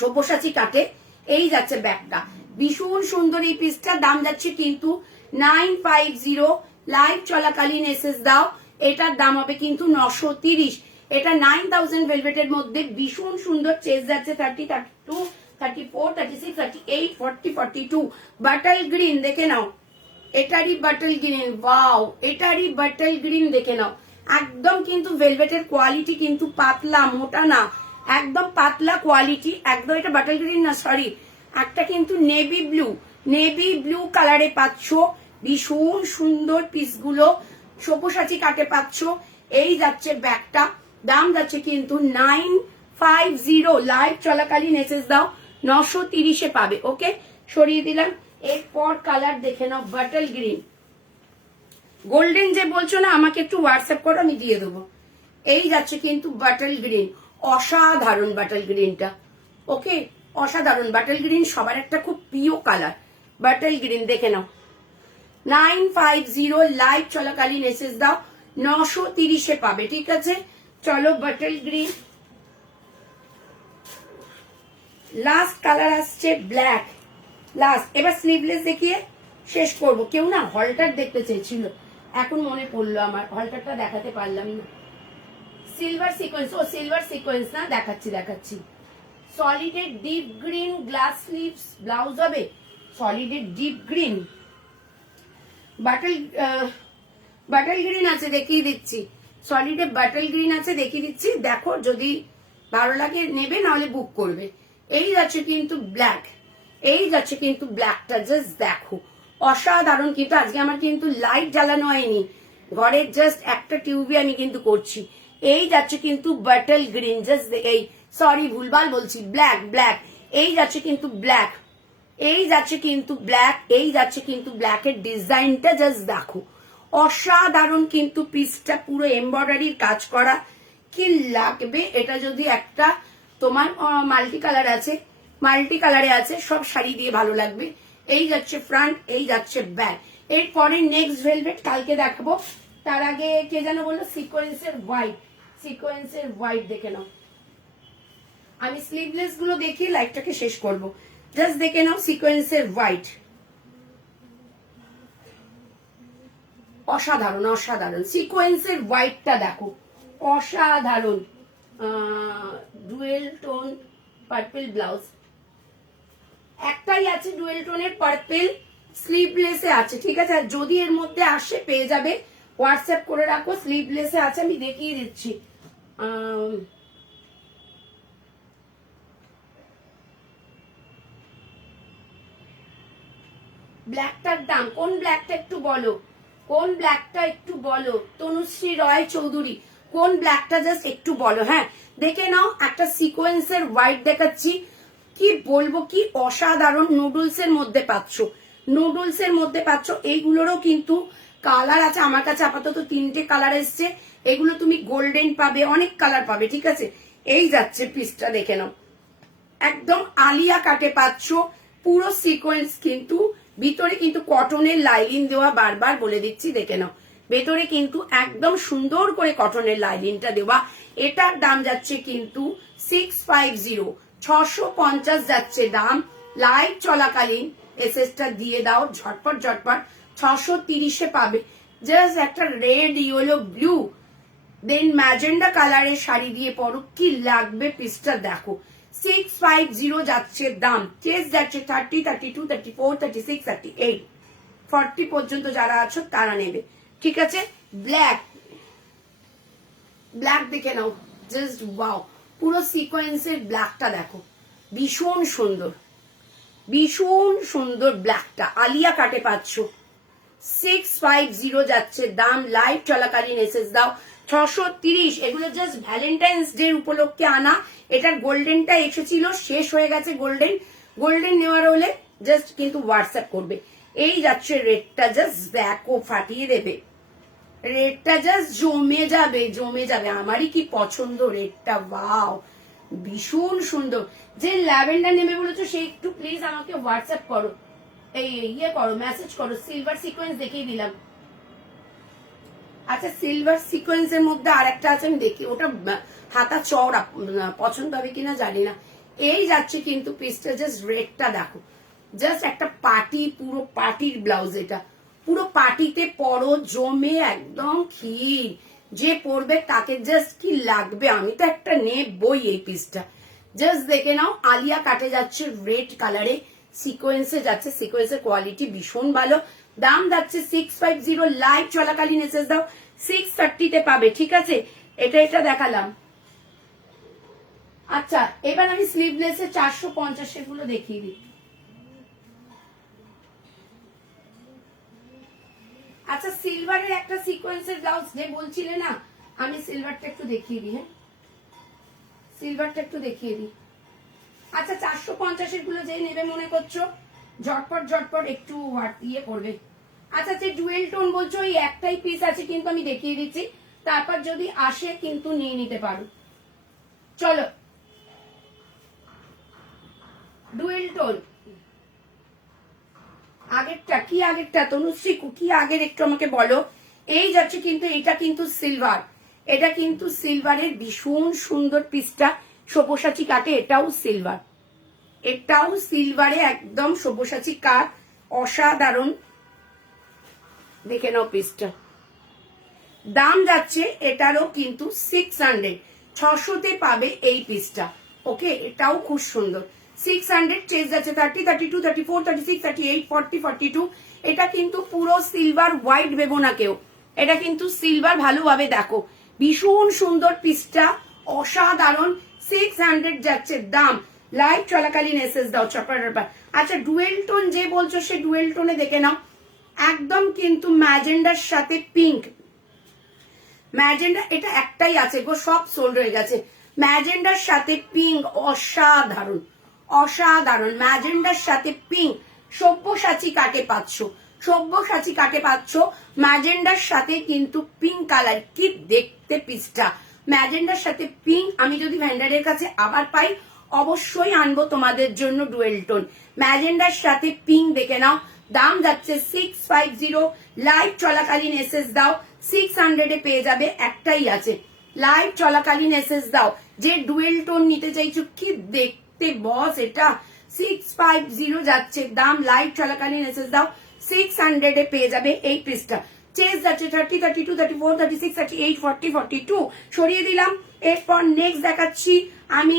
সব্যসাচী কাটে, এই যাচ্ছে ব্যাগটা, ভীষণ সুন্দর এই পিসটা। দাম যাচ্ছে কিন্তু 950, লাইভ চলাকালীন এসএস দাও, এটার দাম হবে কিন্তু 930। এটা 9000 ভেলভেটের মধ্যে ভীষণ সুন্দর। চেস যাচ্ছে 30, 32, 34, 36, 38, 40, 42। বাটল গ্রিন দেখে নাও, এটারই বাটল গ্রিন, ওয়াও, এটারই বাটল গ্রিন দেখে নাও। একদম কিন্তু ভেলভেটের কোয়ালিটি কিন্তু পাতলা, মোটা না, একদম পাতলা কোয়ালিটি একদম। এটা বাটল গ্রিন না, সরি, একটা কিন্তু নেভি ব্লু, নেভি ব্লু কালারে পাচ্ছ, ভীষণ সুন্দর পিসগুলো। সব্যসাচী কাটে পাচ্ছ। এই যাচ্ছে ব্যাগটা, দাম যাচ্ছে কিন্তু 950, লাইভ চলাকালীন এসএস দাও 930-এ পাবে। ওকে, সরিয়ে দিলাম। এরপর কালার দেখে নাও, বাটল গ্রিন, গোল্ডেন যে বলছো না, আমাকে একটু হোয়াটসঅ্যাপ করো, আমি দিয়ে দেবো। এই যাচ্ছে কিন্তু বাটল গ্রিন, অসাধারণ বাটল গ্রিনটা। ওকে, অসাধারণ বাটল গ্রিন, সবার একটা খুব প্রিয় কালার বাটল গ্রিন। দেখে নাও, 950, লাইভ চলাকালীন এসএস দাও 930-এ পাবে। ঠিক আছে, চলো বাটল গ্রিন। লাস্ট কালার আসছে ব্ল্যাক, লাস্ট। এবার স্লিভলেস দেখিয়ে শেষ করব। কেউ না হলটার দেখতে চেয়েছিল, এখন মনে পড়লো আমার, হলটারটা দেখাতে পারলাম না। সিলভার সিকোয়েন্স, ও সিলভার সিকোয়েন্স না, দেখাচ্ছি দেখাচ্ছি। সলিডের deep green glass sleeves blouse হবে, সলিডের deep green. Bottle bottle green আছে, দেখিয়ে দিচ্ছি। সলিডে বাটল গ্রিন আছে, দেখিয়ে দিচ্ছি। দেখো, যদি ভালো লাগে নেবে, নাহলে বুক করবে। এই যাচ্ছে কিন্তু ব্ল্যাক, এই যাচ্ছে কিন্তু ব্ল্যাকটা, জাস্ট দেখো, অসাধারণ কিন্তু। আজকে আমার কিন্তু লাইট জ্বালানো হয়নি, ঘরের জাস্ট একটা টিউবে আমি কিন্তু করছি। এই যাচ্ছে কিন্তু বাটল গ্রিন, জাস্ট এই, সরি ভুলভাল বলছি, ব্ল্যাক, ব্ল্যাক। এই যাচ্ছে কিন্তু ব্ল্যাক, এই যাচ্ছে কিন্তু ব্ল্যাক, এই যাচ্ছে কিন্তু ব্ল্যাকের ডিজাইনটা জাস্ট দেখো, অসাধারণ কিন্তু পিসটা, পুরো এমব্রয়ডারির কাজ করা। কি লাগবে এটা যদি একটা তোমার মাল্টি কালার আছে, মাল্টি কালারে আছে, সব শাড়ি দিয়ে ভালো লাগবে। এই যাচ্ছে ফ্রন্ট, এই যাচ্ছে ব্যাক। এরপরে নেক্সট ভেলভেট কালকে দেখাবো। তার আগে কে যেন বললো সিকোয়েন্সের হোয়াইট, সিকোয়েন্সের হোয়াইট দেখে নাও। আমি স্লিভলেস গুলো দেখিয়ে লাইভটাকে শেষ করব। জাস্ট দেখে নাও সিকোয়েন্সের হোয়াইট, অসাধারণ, অসাধারণ। সিকোয়েন্সের হোয়াইটটা দেখো, অসাধারণ। ডুয়েল টোন পার্পল ব্লাউজ, একটাই আছে ডুয়েল টোনের পার্পল, স্লিভলেসে আছে। ঠিক আছে, আর যদি এর মধ্যে আসে পেয়ে যাবে, হোয়াটসঅ্যাপ করে রাখো। স্লিভলেসে আছে, আমি দেখিয়ে দিচ্ছি। ব্ল্যাকটার দাম, কোন ব্ল্যাকটা একটু বলো, কোন ব্ল্যাকটা একটু বলো। তনুশ্রী রয় চৌধুরী, কোন ব্ল্যাকটা জাস্ট একটু বলো। হ্যাঁ, দেখে নাও, একটা সিকোয়েন্সের হোয়াইট দেখাচ্ছি, কি বলবো, কি অসাধারণ। নুডলস এর মধ্যে পাচ্ছ, নুডলস এর মধ্যে পাচ্ছ। এইগুলোরও কিন্তু কালার আছে, আমার কাছে আপাতত 3টে কালার এসছে। এগুলো তুমি গোল্ডেন পাবে, অনেক কালার পাবে। ঠিক আছে, এই যাচ্ছে পিসটা, দেখে নাও, একদম আলিয়া কাটে পাচ্ছ, পুরো সিকোয়েন্স কিন্তু। ভিতরে কিন্তু কটনের লাইলিন দেওয়া, বারবার বলে দিচ্ছি, দেখে নাও, ভেতরে কিন্তু একদম সুন্দর করে কটনের লাইলিনটা দেওয়া। এটার দাম যাচ্ছে কিন্তু 650, 650 যাচ্ছে দাম। লাইভ চলাকালীন এসএসটা দিয়ে দাও ঝটপট ঝটপট, 630-এ পাবে। জাস্ট একটা রেড, ইয়েলো, ব্লু, দেন ম্যাজেন্ডা কালারের শাড়ি দিয়ে পরো, কি লাগবে পিসটা দেখো। 650 যাচ্ছে দাম। চেস যাচ্ছে 30, 32, 34, 36, 38, 40 পর্যন্ত যারা আছো তারা নেবে। ঠিক আছে, ব্ল্যাক, ব্ল্যাক দেখে নাও, জাস্ট ওয়াও, পুরো সিকোয়েন্সের ব্ল্যাকটা দেখো, ভীষণ সুন্দর, ভীষণ সুন্দর ব্ল্যাকটা। আলিয়া কাটে পাচ্ছ, 650 যাচ্ছে দাম। লাইভ চলাকালীন এসএস দাও 630। এগুলো জাস্ট ভ্যালেন্টাইন্স ডে উপলক্ষে আনা। এটার গোল্ডেনটা এসেছিল, শেষ হয়ে গেছে গোল্ডেন। গোল্ডেন নেওয়ার হলে জাস্ট কিন্তু হোয়াটসঅ্যাপ করবে। এই যাচ্ছে রেডটা, জাস্ট ব্যাকও ফাটিয়ে দেবে, রেডটা জাস্ট জমে যাবে, জমে যাবে। আমারই কি পছন্দ রেডটা, ওয়াও, ভীষণ সুন্দর। যে ল্যাভেন্ডার নেবে বলেছো সে একটু প্লিজ আমাকে হোয়াটসঅ্যাপ করো। এই ইয়ে করো, মেসেজ করো। সিলভার সিকোয়েন্স দেখিয়ে দিলাম। আচ্ছা সিলভার সিকোয়েন্সের মধ্যে আরেকটা আছে, আমি দেখি ওটা হাতা চওড়া, পছন্দ হবে কিনা জানি না। এই যাচ্ছে কিন্তু পিসটা, জাস্ট রেডটা দেখো, জাস্ট একটা পার্টি, পুরো পার্টির ব্লাউজ। এটা পুরো পার্টিতে পরো, জমে একদম ক্ষীর। যে পরবে তাকে জাস্ট কি লাগবে। আমি তো একটা নেবই এই পিসটা। জাস্ট দেখে নাও, আলিয়া কাটে যাচ্ছে রেড কালারে, সিকোয়েন্সে যাচ্ছে, সিকোয়েন্সের কোয়ালিটি ভীষণ ভালো। দাম যাচ্ছে 650, লাইভ চলাকালীন এসএস দাও 630 তে পাবে, ঠিক আছে। এটা দেখালাম। আচ্ছা এবার আমি স্লিভলেস এর 450 গুলো দেখিয়ে দিই। আচ্ছা সিলভারের একটা সিকোয়েন্সের ব্লাউজ যে বলছিলে না, আমি সিলভারটা একটু দেখিয়ে দিই। হ্যাঁ সিলভারটা একটু দেখিয়ে দিই। আচ্ছা 450 গুলো যে নেবে মনে করছো, ঝটপট ঝটপট একটু ইয়ে করবে। আচ্ছা যে ডুয়েল টোন বলছো, ওই একটাই পিস আছে কিন্তু আমি দেখিয়ে দিচ্ছি, তারপর যদি আসে কিন্তু নিয়ে নিতে পারো। চলো ডুয়েল টোন আগেরটা কি, আগেরটা তনুশ্রী কি আগের একটু আমাকে বলো। এই যাচ্ছে কিন্তু, এটা কিন্তু সিলভার, এটা কিন্তু সিলভারের ভীষণ সুন্দর পিসটা, সব্যসাচী কাটে, এটাও সিলভার, এটাও সিলভারে একদম সব্যসাচী কাট, অসাধারণ। দেখে নাও পিসটা, দাম যাচ্ছে এটারও কিন্তু 600, 600 পাবে এই পিসটা। ওকে এটাও খুব সুন্দর, 600 চেজ যাচ্ছে 30, 32, 34, 36, 38, 40, 42। এটা কিন্তু পুরো সিলভার, হোয়াইট ভেবো না কেউ, এটা কিন্তু সিলভার। ভালোভাবে দেখো, ভীষণ সুন্দর পিসটা, অসাধারণ। 600 যাচ্ছে দাম, লাইভ চলাকালীন এসএস দাও চপার। আচ্ছা ডুয়েল টোন যে বলছো, সে ডুয়েল টোনে দেখে নাও, একদম কিন্তু ম্যাজেন্ডার সাথে পিঙ্ক, ম্যাজেন্ডা এটা একটাই আছে গো, সব সোল্ড হয়ে গেছে। ম্যাজেন্ডার সাথে পিঙ্ক, অসাধারণ অসাধারণ। ম্যাজেন্ডার সাথে পিঙ্ক, সব্যসাচী কাটে পাচ্ছ, সব্যসাচী কাটে পাচ্ছ ম্যাজেন্ডার সাথে কিন্তু পিঙ্ক কালার। কি দেখতে পিসটা, ম্যাজেন্ডার সাথে পিঙ্ক। আমি যদি ভ্যান্ডারের কাছে আবার পাই অবশ্যই আনবো তোমাদের জন্য ডুয়েল টোন। ম্যাজেন্ডার সাথে পিঙ্ক দেখে নাও, দাম যাচ্ছে 650, লাইভ চলাকালীন এসএস দাও 600 এ পেয়ে যাবে, একটাই আছে। লাইভ চলাকালীন এসএস দাও, যে ডুয়েল টোন নিতে চাইছো। কি দেখতে বস, এটা 650 যাচ্ছে দাম, লাইভ চলাকালীন এসএস দাও 600 এ পেয়ে যাবে এই পিসটা। চেস যাচ্ছে 30, 32, 34, 36, 38, 40, 42 সরিয়ে দিলাম। এরপর নেক্সট দেখাচ্ছি আমি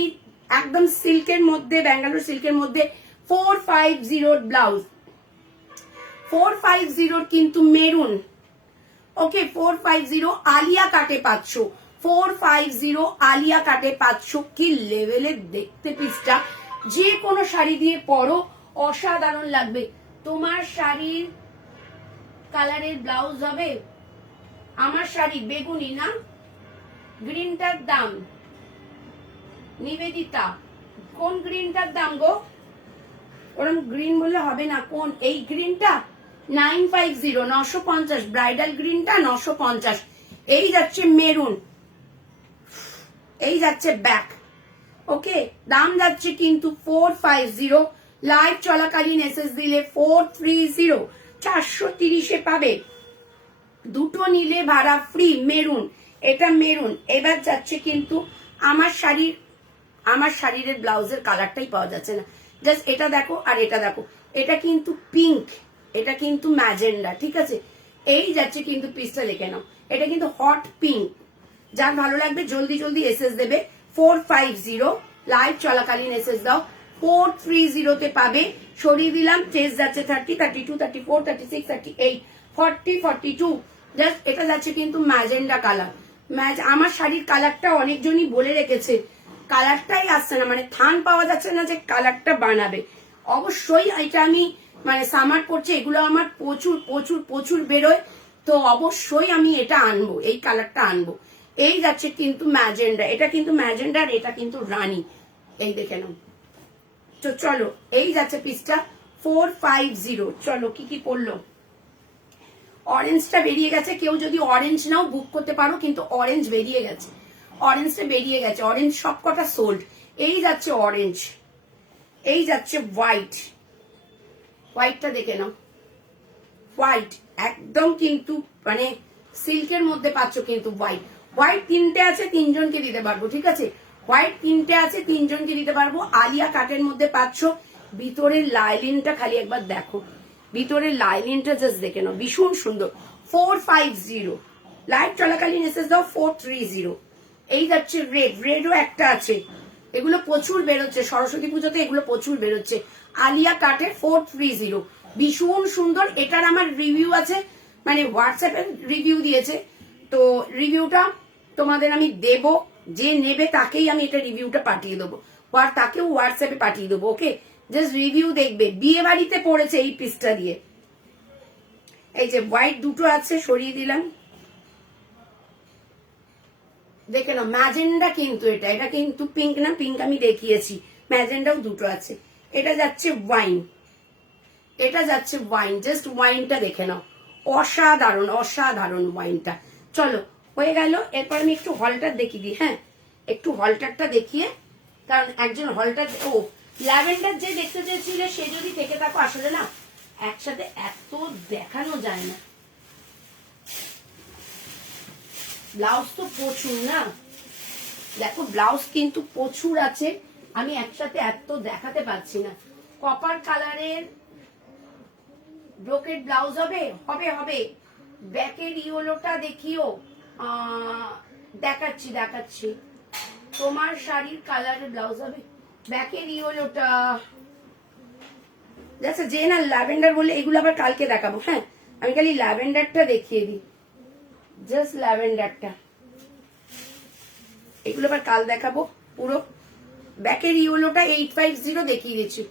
একদম সিল্কের মধ্যে, ব্যাঙ্গালোর সিল্কের মধ্যে 450 ব্লাউজ, 450 কিন্তু মেরুন। ওকে 450 আলিয়া কাটে পাচ্ছ, 450 আলিয়া কাটে পাচ্ছ। কি লেভেলের দেখতে পিসটা, যে কোনো শাড়ি দিয়ে পরো অসাধারণ লাগবে। তোমার শাড়ির কালারের ব্লাউজ হবে, আমার শাড়ি বেগুনি না, গ্রিনটার দাম নিবেদিতা, কোন গ্রিনটার দাম গো? ওরম গ্রিন বললে হবে না, কোন এই গ্রিনটা 950, 950, ব্রাইডাল গ্রিনটা 950। এই যাচ্ছে মেরুন, এই যাচ্ছে ব্যাক। ওকে দাম যাচ্ছে কিন্তু 450, লাইভ চলাকালীন এসএস দিলে 430, 430 পাবে। দুটো নিলে ভাড়া ফ্রি। মেরুন, এটা মেরুন। এবার যাচ্ছে কিন্তু আমার শাড়ির ব্লাউজের কালারটাই পাওয়া যাচ্ছে না, জাস্ট এটা দেখো আর এটা দেখো, এটা কিন্তু পিঙ্ক, এটা কিন্তু ম্যাজেন্ডা, ঠিক আছে। এই যাচ্ছে কিন্তু পিসটা লিখে নাও, এটা কিন্তু হট পিঙ্ক। যার ভালো লাগবে জলদি জলদি এসএস দেবে। 450 লাইভ চলাকালীন এসএস দাও, 430 তে পাবে। সরিয়ে দিলাম। চেস যাচ্ছে 30, 32, 34, 36, 38, 40, 42। জাস্ট এটা যাচ্ছে কিন্তু ম্যাজেন্ডা কালার। আমার শাড়ির কালারটা অনেকজনই বলে রেখেছে, কালারটাই আসছে না, মানে থান পাওয়া যাচ্ছে না যে কালারটা বানাবে। অবশ্যই এটা আমি মানে সামার পড়ছে, এগুলো আমার প্রচুর প্রচুর প্রচুর বেরোয়, তো অবশ্যই আমি এটা আনবো, এই কালারটা আনবো। এই যাচ্ছে কিন্তু ম্যাজেন্ডা, এটা কিন্তু ম্যাজেন্ডা আর এটা কিন্তু রানী, এই দেখে নাও। তো চলো এই যাচ্ছে পিসটা 450। চলো কি কি পড়লো, অরেঞ্জটা বেরিয়ে গেছে, কেউ যদি অরেঞ্জ নাও বুক করতে পারো, কিন্তু অরেঞ্জ বেরিয়ে গেছে, অরেঞ্জটা বেরিয়ে গেছে, অরেঞ্জ সবকটা সোল্ড। এই যাচ্ছে অরেঞ্জ, এই যাচ্ছে হোয়াইট, হোয়াইটটা দেখে নাও, হোয়াইট একদম কিন্তু মানে সিল্কের মধ্যে পাচ্ছ কিন্তু হোয়াইট। হোয়াইট তিনটে আছে, তিনজনকে দিতে পারবো, ঠিক আছে? হোয়াইট তিনটে আছে, তিনজনকে দিতে পারবো। আলিয়া কাটের মধ্যে পাচ্ছ। ভিতরের লাইলিনটা খালি একবার দেখো, ভিতরের লাইলিনটা জাস্ট দেখে নাও, ভীষণ সুন্দর। 450 লাইভ চলাকালীন এসএস দাও 430। এই যাচ্ছে রেড, রেডও একটা আছে। এগুলো প্রচুর বেরোচ্ছে সরস্বতী পুজোতে, এগুলো প্রচুর বেরোচ্ছে। আলিয়া কাটের 430 ভীষণ সুন্দর। এটার আমার রিভিউ আছে, মানে হোয়াটসঅ্যাপে রিভিউ দিয়েছে, তো রিভিউটা তোমাদের আমি দেব। যে নেবে তাকেই আমি এটা রিভিউটা পাঠিয়ে দেবো, আর তাকেও হোয়াটসঅ্যাপে পাঠিয়ে দেবো। ওকে, জাস্ট রিভিউ দেখবে। বিয়ে বাড়িতে পড়েছে এই পিসটা দিয়ে। এই যে হোয়াইট দুটো আছে, সরিয়ে দিলাম, দেখে নাও। ম্যাজেন্ডা কিন্তু এটা কিন্তু পিঙ্ক না, পিঙ্ক আমি দেখিয়েছি। ম্যাজেন্ডাও দুটো আছে। এটা যাচ্ছে ওয়াইন, এটা যাচ্ছে ওয়াইন। জাস্ট ওয়াইনটা দেখে নাও, অসাধারণ অসাধারণ ওয়াইনটা। চলো হয়ে গেল। এরপর আমি একটু হলটার দেখিয়ে দিই। হ্যাঁ, একটু হলটারটা দেখিয়ে, কারণ একজন হলটার, ও ল্যাভেন্ডার যে দেখতে চেয়েছিলে সে যদি থেকে থাকো, আসলে না একসাথে এত দেখানো যায় না। ব্লাউজ তো প্রচুর না, দেখো ব্লাউজ কিন্তু প্রচুর আছে, আমি একসাথে এত দেখাতে পারছি না। কপার কালারের ব্রোকেড ব্লাউজ হবে, হবে হবে। ব্যাকের ইয়েলোটা দেখিও, দেখাচ্ছি দেখাচ্ছি। তোমার শাড়ির কালারের ব্লাউজ হবে, ব্যাকের ইয়েলোটা। আচ্ছা, যে না ল্যাভেন্ডার বলে এগুলো আবার কালকে দেখাবো। হ্যাঁ, আমি খালি ল্যাভেন্ডারটা দেখিয়ে দিই, জাস্ট ল্যাভেন্ডারটা। এগুলো আবার কাল দেখাবো পুরো। ব্যাকের ইয়েলোটা 850 দেখিয়ে দিচ্ছি,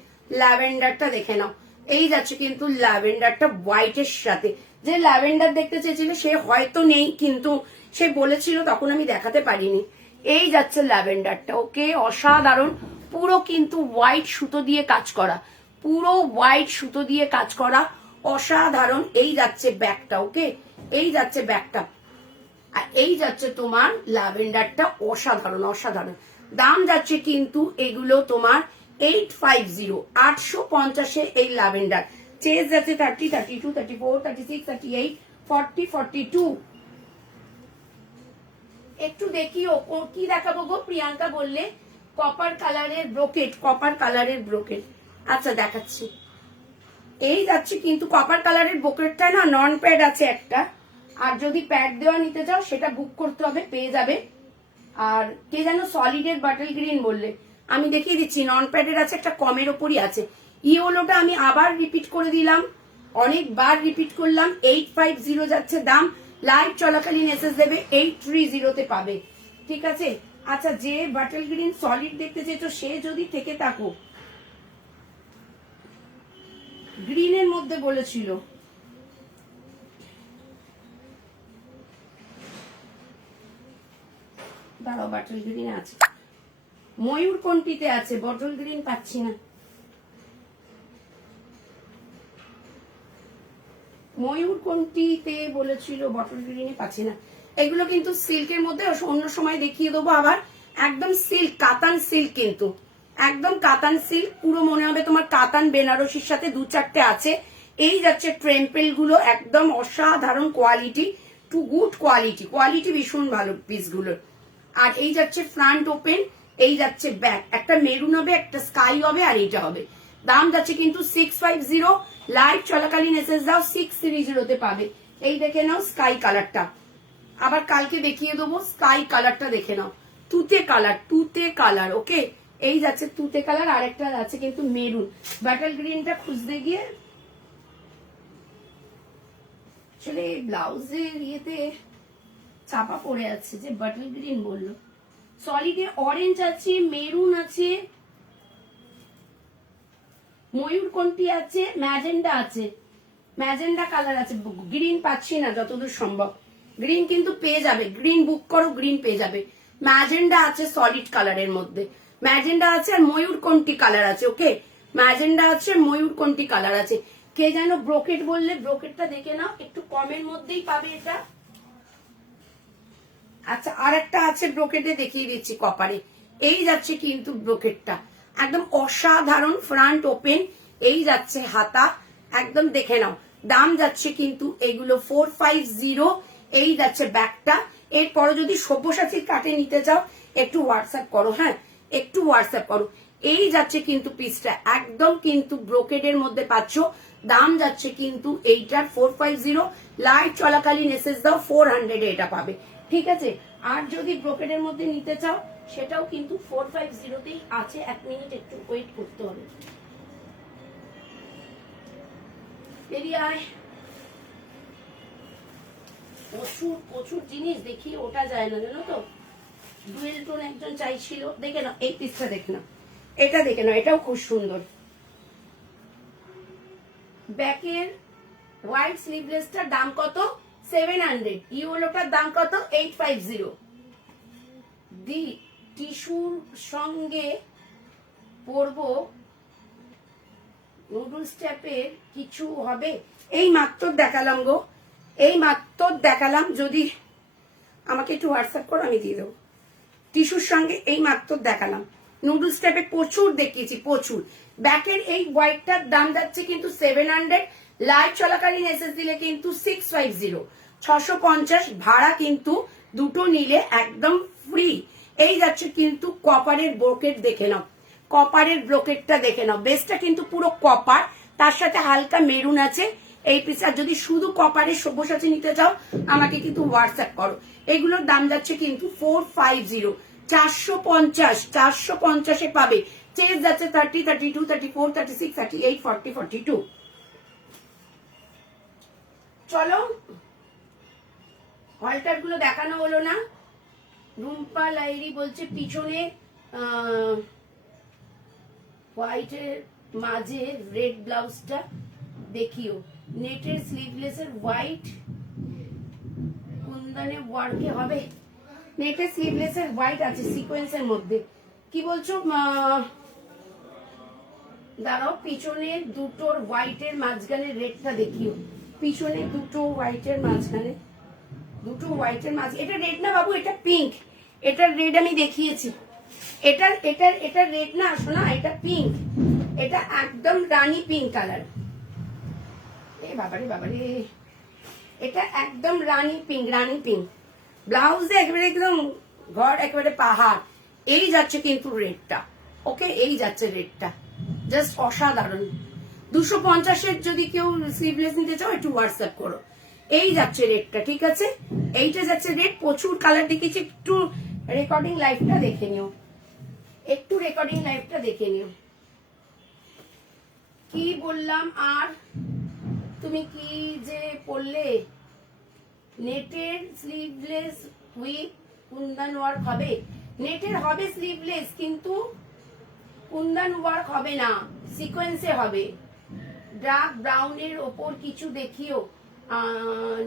ল্যাভেন্ডারটা দেখে নাও। এই যাচ্ছে কিন্তু ল্যাভেন্ডারটা হোয়াইটের সাথে। যে ল্যাভেন্ডার দেখতে চেয়েছিল সে হয়তো নেই, কিন্তু সে বলেছিল তখন আমি দেখাতে পারিনি। এই যাচ্ছে ল্যাভেন্ডারটা। ওকে, অসাধারণ। পুরো কিন্তু হোয়াইট সুতো দিয়ে কাজ করা, পুরো হোয়াইট সুতো দিয়ে কাজ করা, অসাধারণ। এই যাচ্ছে ব্যাকটা। ওকে, এই যাচ্ছে ব্যাকটা, আর এই যাচ্ছে তোমার ল্যাভেন্ডারটা। অসাধারণ অসাধারণ। দাম যাচ্ছে কিন্তু এগুলো তোমার 850, 850 এই ল্যাভেন্ডার। চেজ যাচ্ছে 30, 32, 34, 36, 38, 40, 42। একটু দেখিও কি দেখাবো গো, প্রিয়াঙ্কা বললে কপার কালারের ব্রোকেট, কপার কালারের ব্রোকেট। আচ্ছা দেখাচ্ছি। এই যাচ্ছে কিন্তু কপার কালারের ব্রোকেটটা না নন প্যাড আছে একটা, আর যদি প্যাড দেওয়া নিতে চাও সেটা বুক করতে হবে, পেয়ে যাবে। আর কে যেন সলিডের বাটল গ্রিন বললে, আমি দেখিয়ে দিচ্ছি। নন প্যাডের আছে একটা, কমের ওপরই আছে। ইয়েলোটা আমি আবার রিপিট করে দিলাম, অনেকবার রিপিট করলাম। 850 যাচ্ছে দাম। লাইভ চলাকালীন এসএস দেবে 830 পাবে, ঠিক আছে? আচ্ছা, যে বাটল গ্রিন সলিড দেখতে চেয়েছো সে যদি থেকে থাকো, গ্রিনের মধ্যে বলেছিল, দাঁড়াও বাটল গ্রিন আছে, ময়ূর কোনটিতে আছে, বটল গ্রিন পাচ্ছি না। ময়ূর কোনটিতে বলেছিল, বটল গ্রিনে পাচ্ছি না। এগুলো কিন্তু সিল্কের মধ্যে, অন্য সময় দেখিয়ে দেবো আবার। একদম সিল্ক, কাতান সিল্ক, কিন্তু একদম কাতান সিল্ক। পুরো মনে হবে তোমার কাতান বেনারসির সাথে দু চারটে আছে। এই যাচ্ছে ট্রেম্পেল গুলো, একদম অসাধারণ quality, too good quality, quality ভীষণ ভালো পিসগুলোর। আর এই যাচ্ছে ফ্রন্ট ওপেন, এই যাচ্ছে ব্যাক। একটা মেরুন হবে, একটা স্কাই হবে, আর এইটা হবে। দাম যাচ্ছে কিন্তু 650। লাইভ চলাকালীন এসএস দাও 630 পাবে। এই দেখে নাও স্কাই কালারটা, আবার কালকে দেখিয়ে দেবো। স্কাই কালারটা দেখে নাও, তুতে কালার, তুতে কালার। ওকে, এই যাচ্ছে তুতে কালার। আরেকটা আছে কিন্তু মেরুন। ব্যাটল গ্রিনটা খুঁজতে গিয়ে আসলে ব্লাউজের ইয়েতে চাপা পড়ে আছে, যে বাটল গ্রিন বললো। সলিডে অরেঞ্জ আছে, মেরুন আছে, ময়ূর কোনটি আছে, ম্যাজেন্ডা আছে, ম্যাজেন্ডা কালার আছে। গ্রিন পাচ্ছি না যতদূর সম্ভব। গ্রিন কিন্তু পেয়ে যাবে, গ্রিন বুক করো, গ্রিন পেয়ে যাবে। ম্যাজেন্ডা আছে সলিড কালারের মধ্যে, ম্যাজেন্ডা আছে, আর ময়ূর কোনটি কালার আছে। ওকে, ম্যাজেন্ডা আছে, ময়ূর কোনটি কালার আছে। কে যেন ব্রোকেট বললে, ব্রোকেটটা দেখে নাও, একটু কমের মধ্যেই পাবে এটা। আচ্ছা, আর একটা আছে ব্রোকেটে, দেখিয়ে দিচ্ছি কপারে। এই যাচ্ছে কিন্তু ব্রোকেটটা, একদম অসাধারণ। ফ্রন্ট ওপেন, এই যাচ্ছে হাতা, একদম দেখে নাও। দাম যাচ্ছে কিন্তু এগুলো 450। এই যাচ্ছে ব্যাগটা। এরপরে যদি সব্যসাচীর কাটে নিতে চাও একটু হোয়াটসঅ্যাপ করো, হ্যাঁ একটু হোয়াটসঅ্যাপ করো। এই যাচ্ছে কিন্তু পিসটা একদম কিন্তু ব্রোকেডের মধ্যে পাচ্ছ। দাম যাচ্ছে কিন্তু এইটার 450। লাইভ চলাকালীন এসএস দাও 400 এটা পাবে, ঠিক আছে। আর যদি ব্রোকেডের মধ্যে নিতে চাও সেটাও কিন্তু 450তেই আছে। 1 মিনিট একটু ওয়েট করতে হবে। বেরিয়ে আয়। প্রচুর প্রচুর জিনিস দেখি ওটা যায় না, জানো তো। ডুয়েল টোন একজন চাইছিল, দেখে নাও এই পিসটা, দেখে নাও এটা, দেখে নাও এটাও খুব সুন্দর। ব্যাকের হোয়াইট স্লিভলেসটার দাম কত? 700। ইউলোটার দাম কত? 850। দি টিস্যুর সঙ্গে পরবো নুডলস টাইপের কিছু হবে? এই মাত্র দেখালাম গো, এই মাত্র দেখালাম। যদি আমাকে একটু হোয়াটসঅ্যাপ করো আমি দিয়ে দেবো। টিস্যুর সঙ্গে এই মাত্র দেখালাম। নুডলস টাইপে প্রচুর দেখিয়েছি, প্রচুর। ব্যাকের এই হোয়াইটটার দাম যাচ্ছে কিন্তু 700। লাইভ চলাকালীন এসএস দিলে কিন্তু 650, 650 ভাড়া কিন্তু দুটো নিলে একদম ফ্রি। এই যাচ্ছে কিন্তু কপারের ব্রোকেট, দেখে নাও কপারের ব্রোকেটটা দেখে নাও। বেসটা কিন্তু পুরো কপার, তার সাথে হালকা মেরুন আছে এই পিস। আর যদি শুধু কপারের সব্যসাচী নিতে চাও আমাকে কিন্তু হোয়াটসঅ্যাপ করো। এগুলোর দাম যাচ্ছে কিন্তু 450, 450, 450-এ পাবে। চেস যাচ্ছে 30, 32, 34, 36, 38, 40, 42। চলো হলটার গুলো দেখানো হলো না। রুম্পা লাইরি বলছে পিছনে হোয়াইটের মাঝে রেড ব্লাউজটা দেখিও। নেটের স্লিভলেসের হোয়াইট কুন্দনে ওয়ার্কে হবে? নেটের স্লিভলেসের হোয়াইট আছে সিকোয়েন্সের মধ্যে। কি বলছো? দাঁড়াও, পিছনে দুটোর হোয়াইটের মাঝখানে রেডটা দেখিও। পিছনে দুটো হোয়াইটের মাঝখানে, দুটো হোয়াইটের মাঝ, এটা রেড না বাবু, এটা পিঙ্ক। এটার রেড আমি দেখিয়েছি। এটার এটার এটার রেড না, শোনা, এটা পিঙ্ক। এটা একদম রানী পিঙ্ক কালার। এ বাবারে বাবারে, এটা একদম রানী পিঙ্ক, রানী পিঙ্ক। ব্লাউজে একেবারে একদম ঘর একেবারে পাহাড়। এই যাচ্ছে কিন্তু রেডটা, ওকে, এই যাচ্ছে রেডটা, জাস্ট অসাধারণ। 250-এর যদি কেউ স্লিভলেস নিতে চাও একটু হোয়াটসঅ্যাপ করো। এই যাচ্ছে রেডটা, ঠিক আছে, এইটা যাচ্ছে রেড। প্রচুর কালার দেখেছি। একটু রেকর্ডিং লাইভটা দেখে নিও, একটু রেকর্ডিং লাইভটা দেখে নিও। কি বললাম আর তুমি কি যে পড়লে? নেটের স্লিভলেস উইথ কুন্দন ওয়ার্ক হবে? নেটের হবে স্লিভলেস, কিন্তু কুন্দন ওয়ার্ক হবে না, সিকোয়েন্সে হবে। ডার্ক ব্রাউনের ওপর কিছু দেখিও।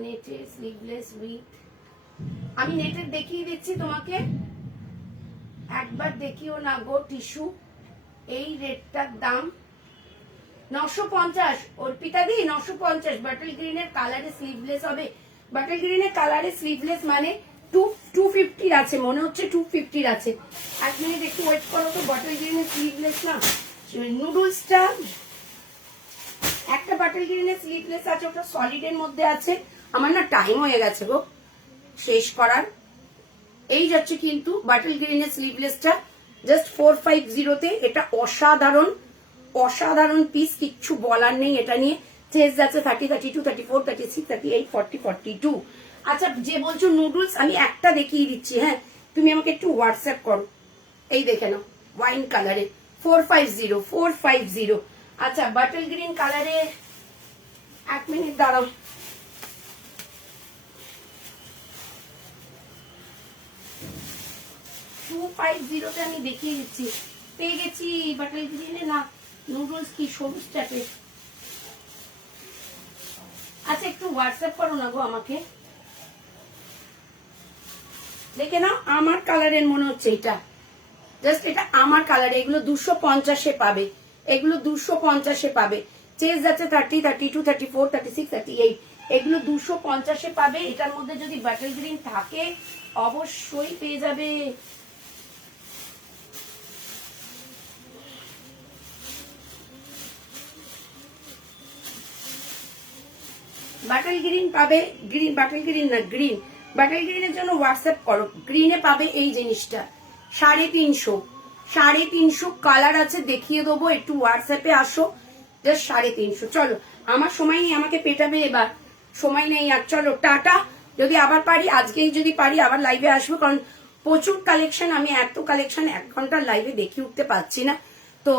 নেটের স্লিভলেস উইথ, আমি নেটের দেখিয়ে দিচ্ছি তোমাকে, একবার দেখিও না গো টিস্যু। এই রেটটার দাম 950। অর্পিতা দি 950। বাটল গ্রিনের কালারে স্লিভলেস হবে। বাটল গ্রিনের কালারে স্লিভলেস মানে 250 আছে, মনে হচ্ছে 250 আছে। 1 মিনিট একটু ওয়েট করো তো। বাটল গ্রিনের স্লিভলেস না, নুডলসটা একটা বাটল গ্রিনের স্লিভলেস আছে, ওটা সলিডের মধ্যে আছে। আমার না টাইম হয়ে গেছে গো শেষ করার। এই যাচ্ছে কিন্তু বাটল গ্রিনের স্লিভলেসটা জাস্ট 450-তে। এটা অসাধারণ, অসাধারণ পিস, কিচ্ছু বলার নেই এটা নিয়ে। চেস যাচ্ছে 30, 32, 34, 36, 38, 40, 42। আচ্ছা, যে বলছো নুডলস, আমি একটা দেখিয়ে দিচ্ছি, হ্যাঁ তুমি আমাকে একটু হোয়াটসঅ্যাপ করো। এই দেখে নাও ওয়াইন কালারে 450, 450। আচ্ছা, বাটল গ্রিন কালারে 1 মিনিট দাঁড়াও। আমি দেখিয়ে দিচ্ছি, পেয়ে গেছি বাটল গ্রিনে না, নুডলস কি সবুজ টাইপের। আচ্ছা, একটু হোয়াটসঅ্যাপ করো না গো আমাকে, দেখে নাও। আমার কালারের মনে হচ্ছে এটা, জাস্ট এটা আমার কালার। এগুলো 250-এ পাবে, এগুলো 250-এ পাবে। চেস যাচ্ছে 30, 32, 34, 36, 38। এগুলো 250-এ পাবে। এটার মধ্যে যদি বাটল গ্রিন থাকে অবশ্যই পেয়ে যাবে। বাটাল গ্রিন পাবে, গ্রিন বাটাল গ্রিন না গ্রিন, বাটাল গ্রিনের জন্য হোয়াটসঅ্যাপ করো। গ্রিনে পাবে এই জিনিসটা 350, 350 কালার আছে, দেখিয়ে দেবো, একটু হোয়াটসঅ্যাপে আসো, জাস্ট 350। চলো, আমার সময় নেই, আমাকে পেটাবে এবার, সময় নেই আর। চলো টাটা, যদি আবার পারি, আজকেই যদি পারি আবার লাইভে আসবো, কারণ প্রচুর কালেকশন, আমি এত কালেকশন 1 ঘন্টার লাইভে দেখিয়ে উঠতে পারছি না। তো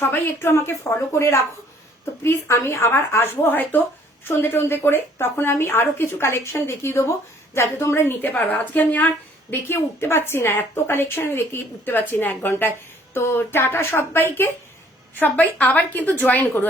সবাই একটু আমাকে ফলো করে রাখো তো প্লিজ। আমি আবার আসবো হয়তো সন্ধে টন্ধে করে, তখন আমি আরো কিছু কালেকশন দেখিয়ে দেবো যাতে তোমরা নিতে পারো। আজকে আমি আর দেখিয়ে উঠতে পারছি না, এত কালেকশন দেখিয়ে উঠতে পারছি না 1 ঘন্টায়। তো টাটা সবাইকে, সবাই আবার কিন্তু জয়েন করো।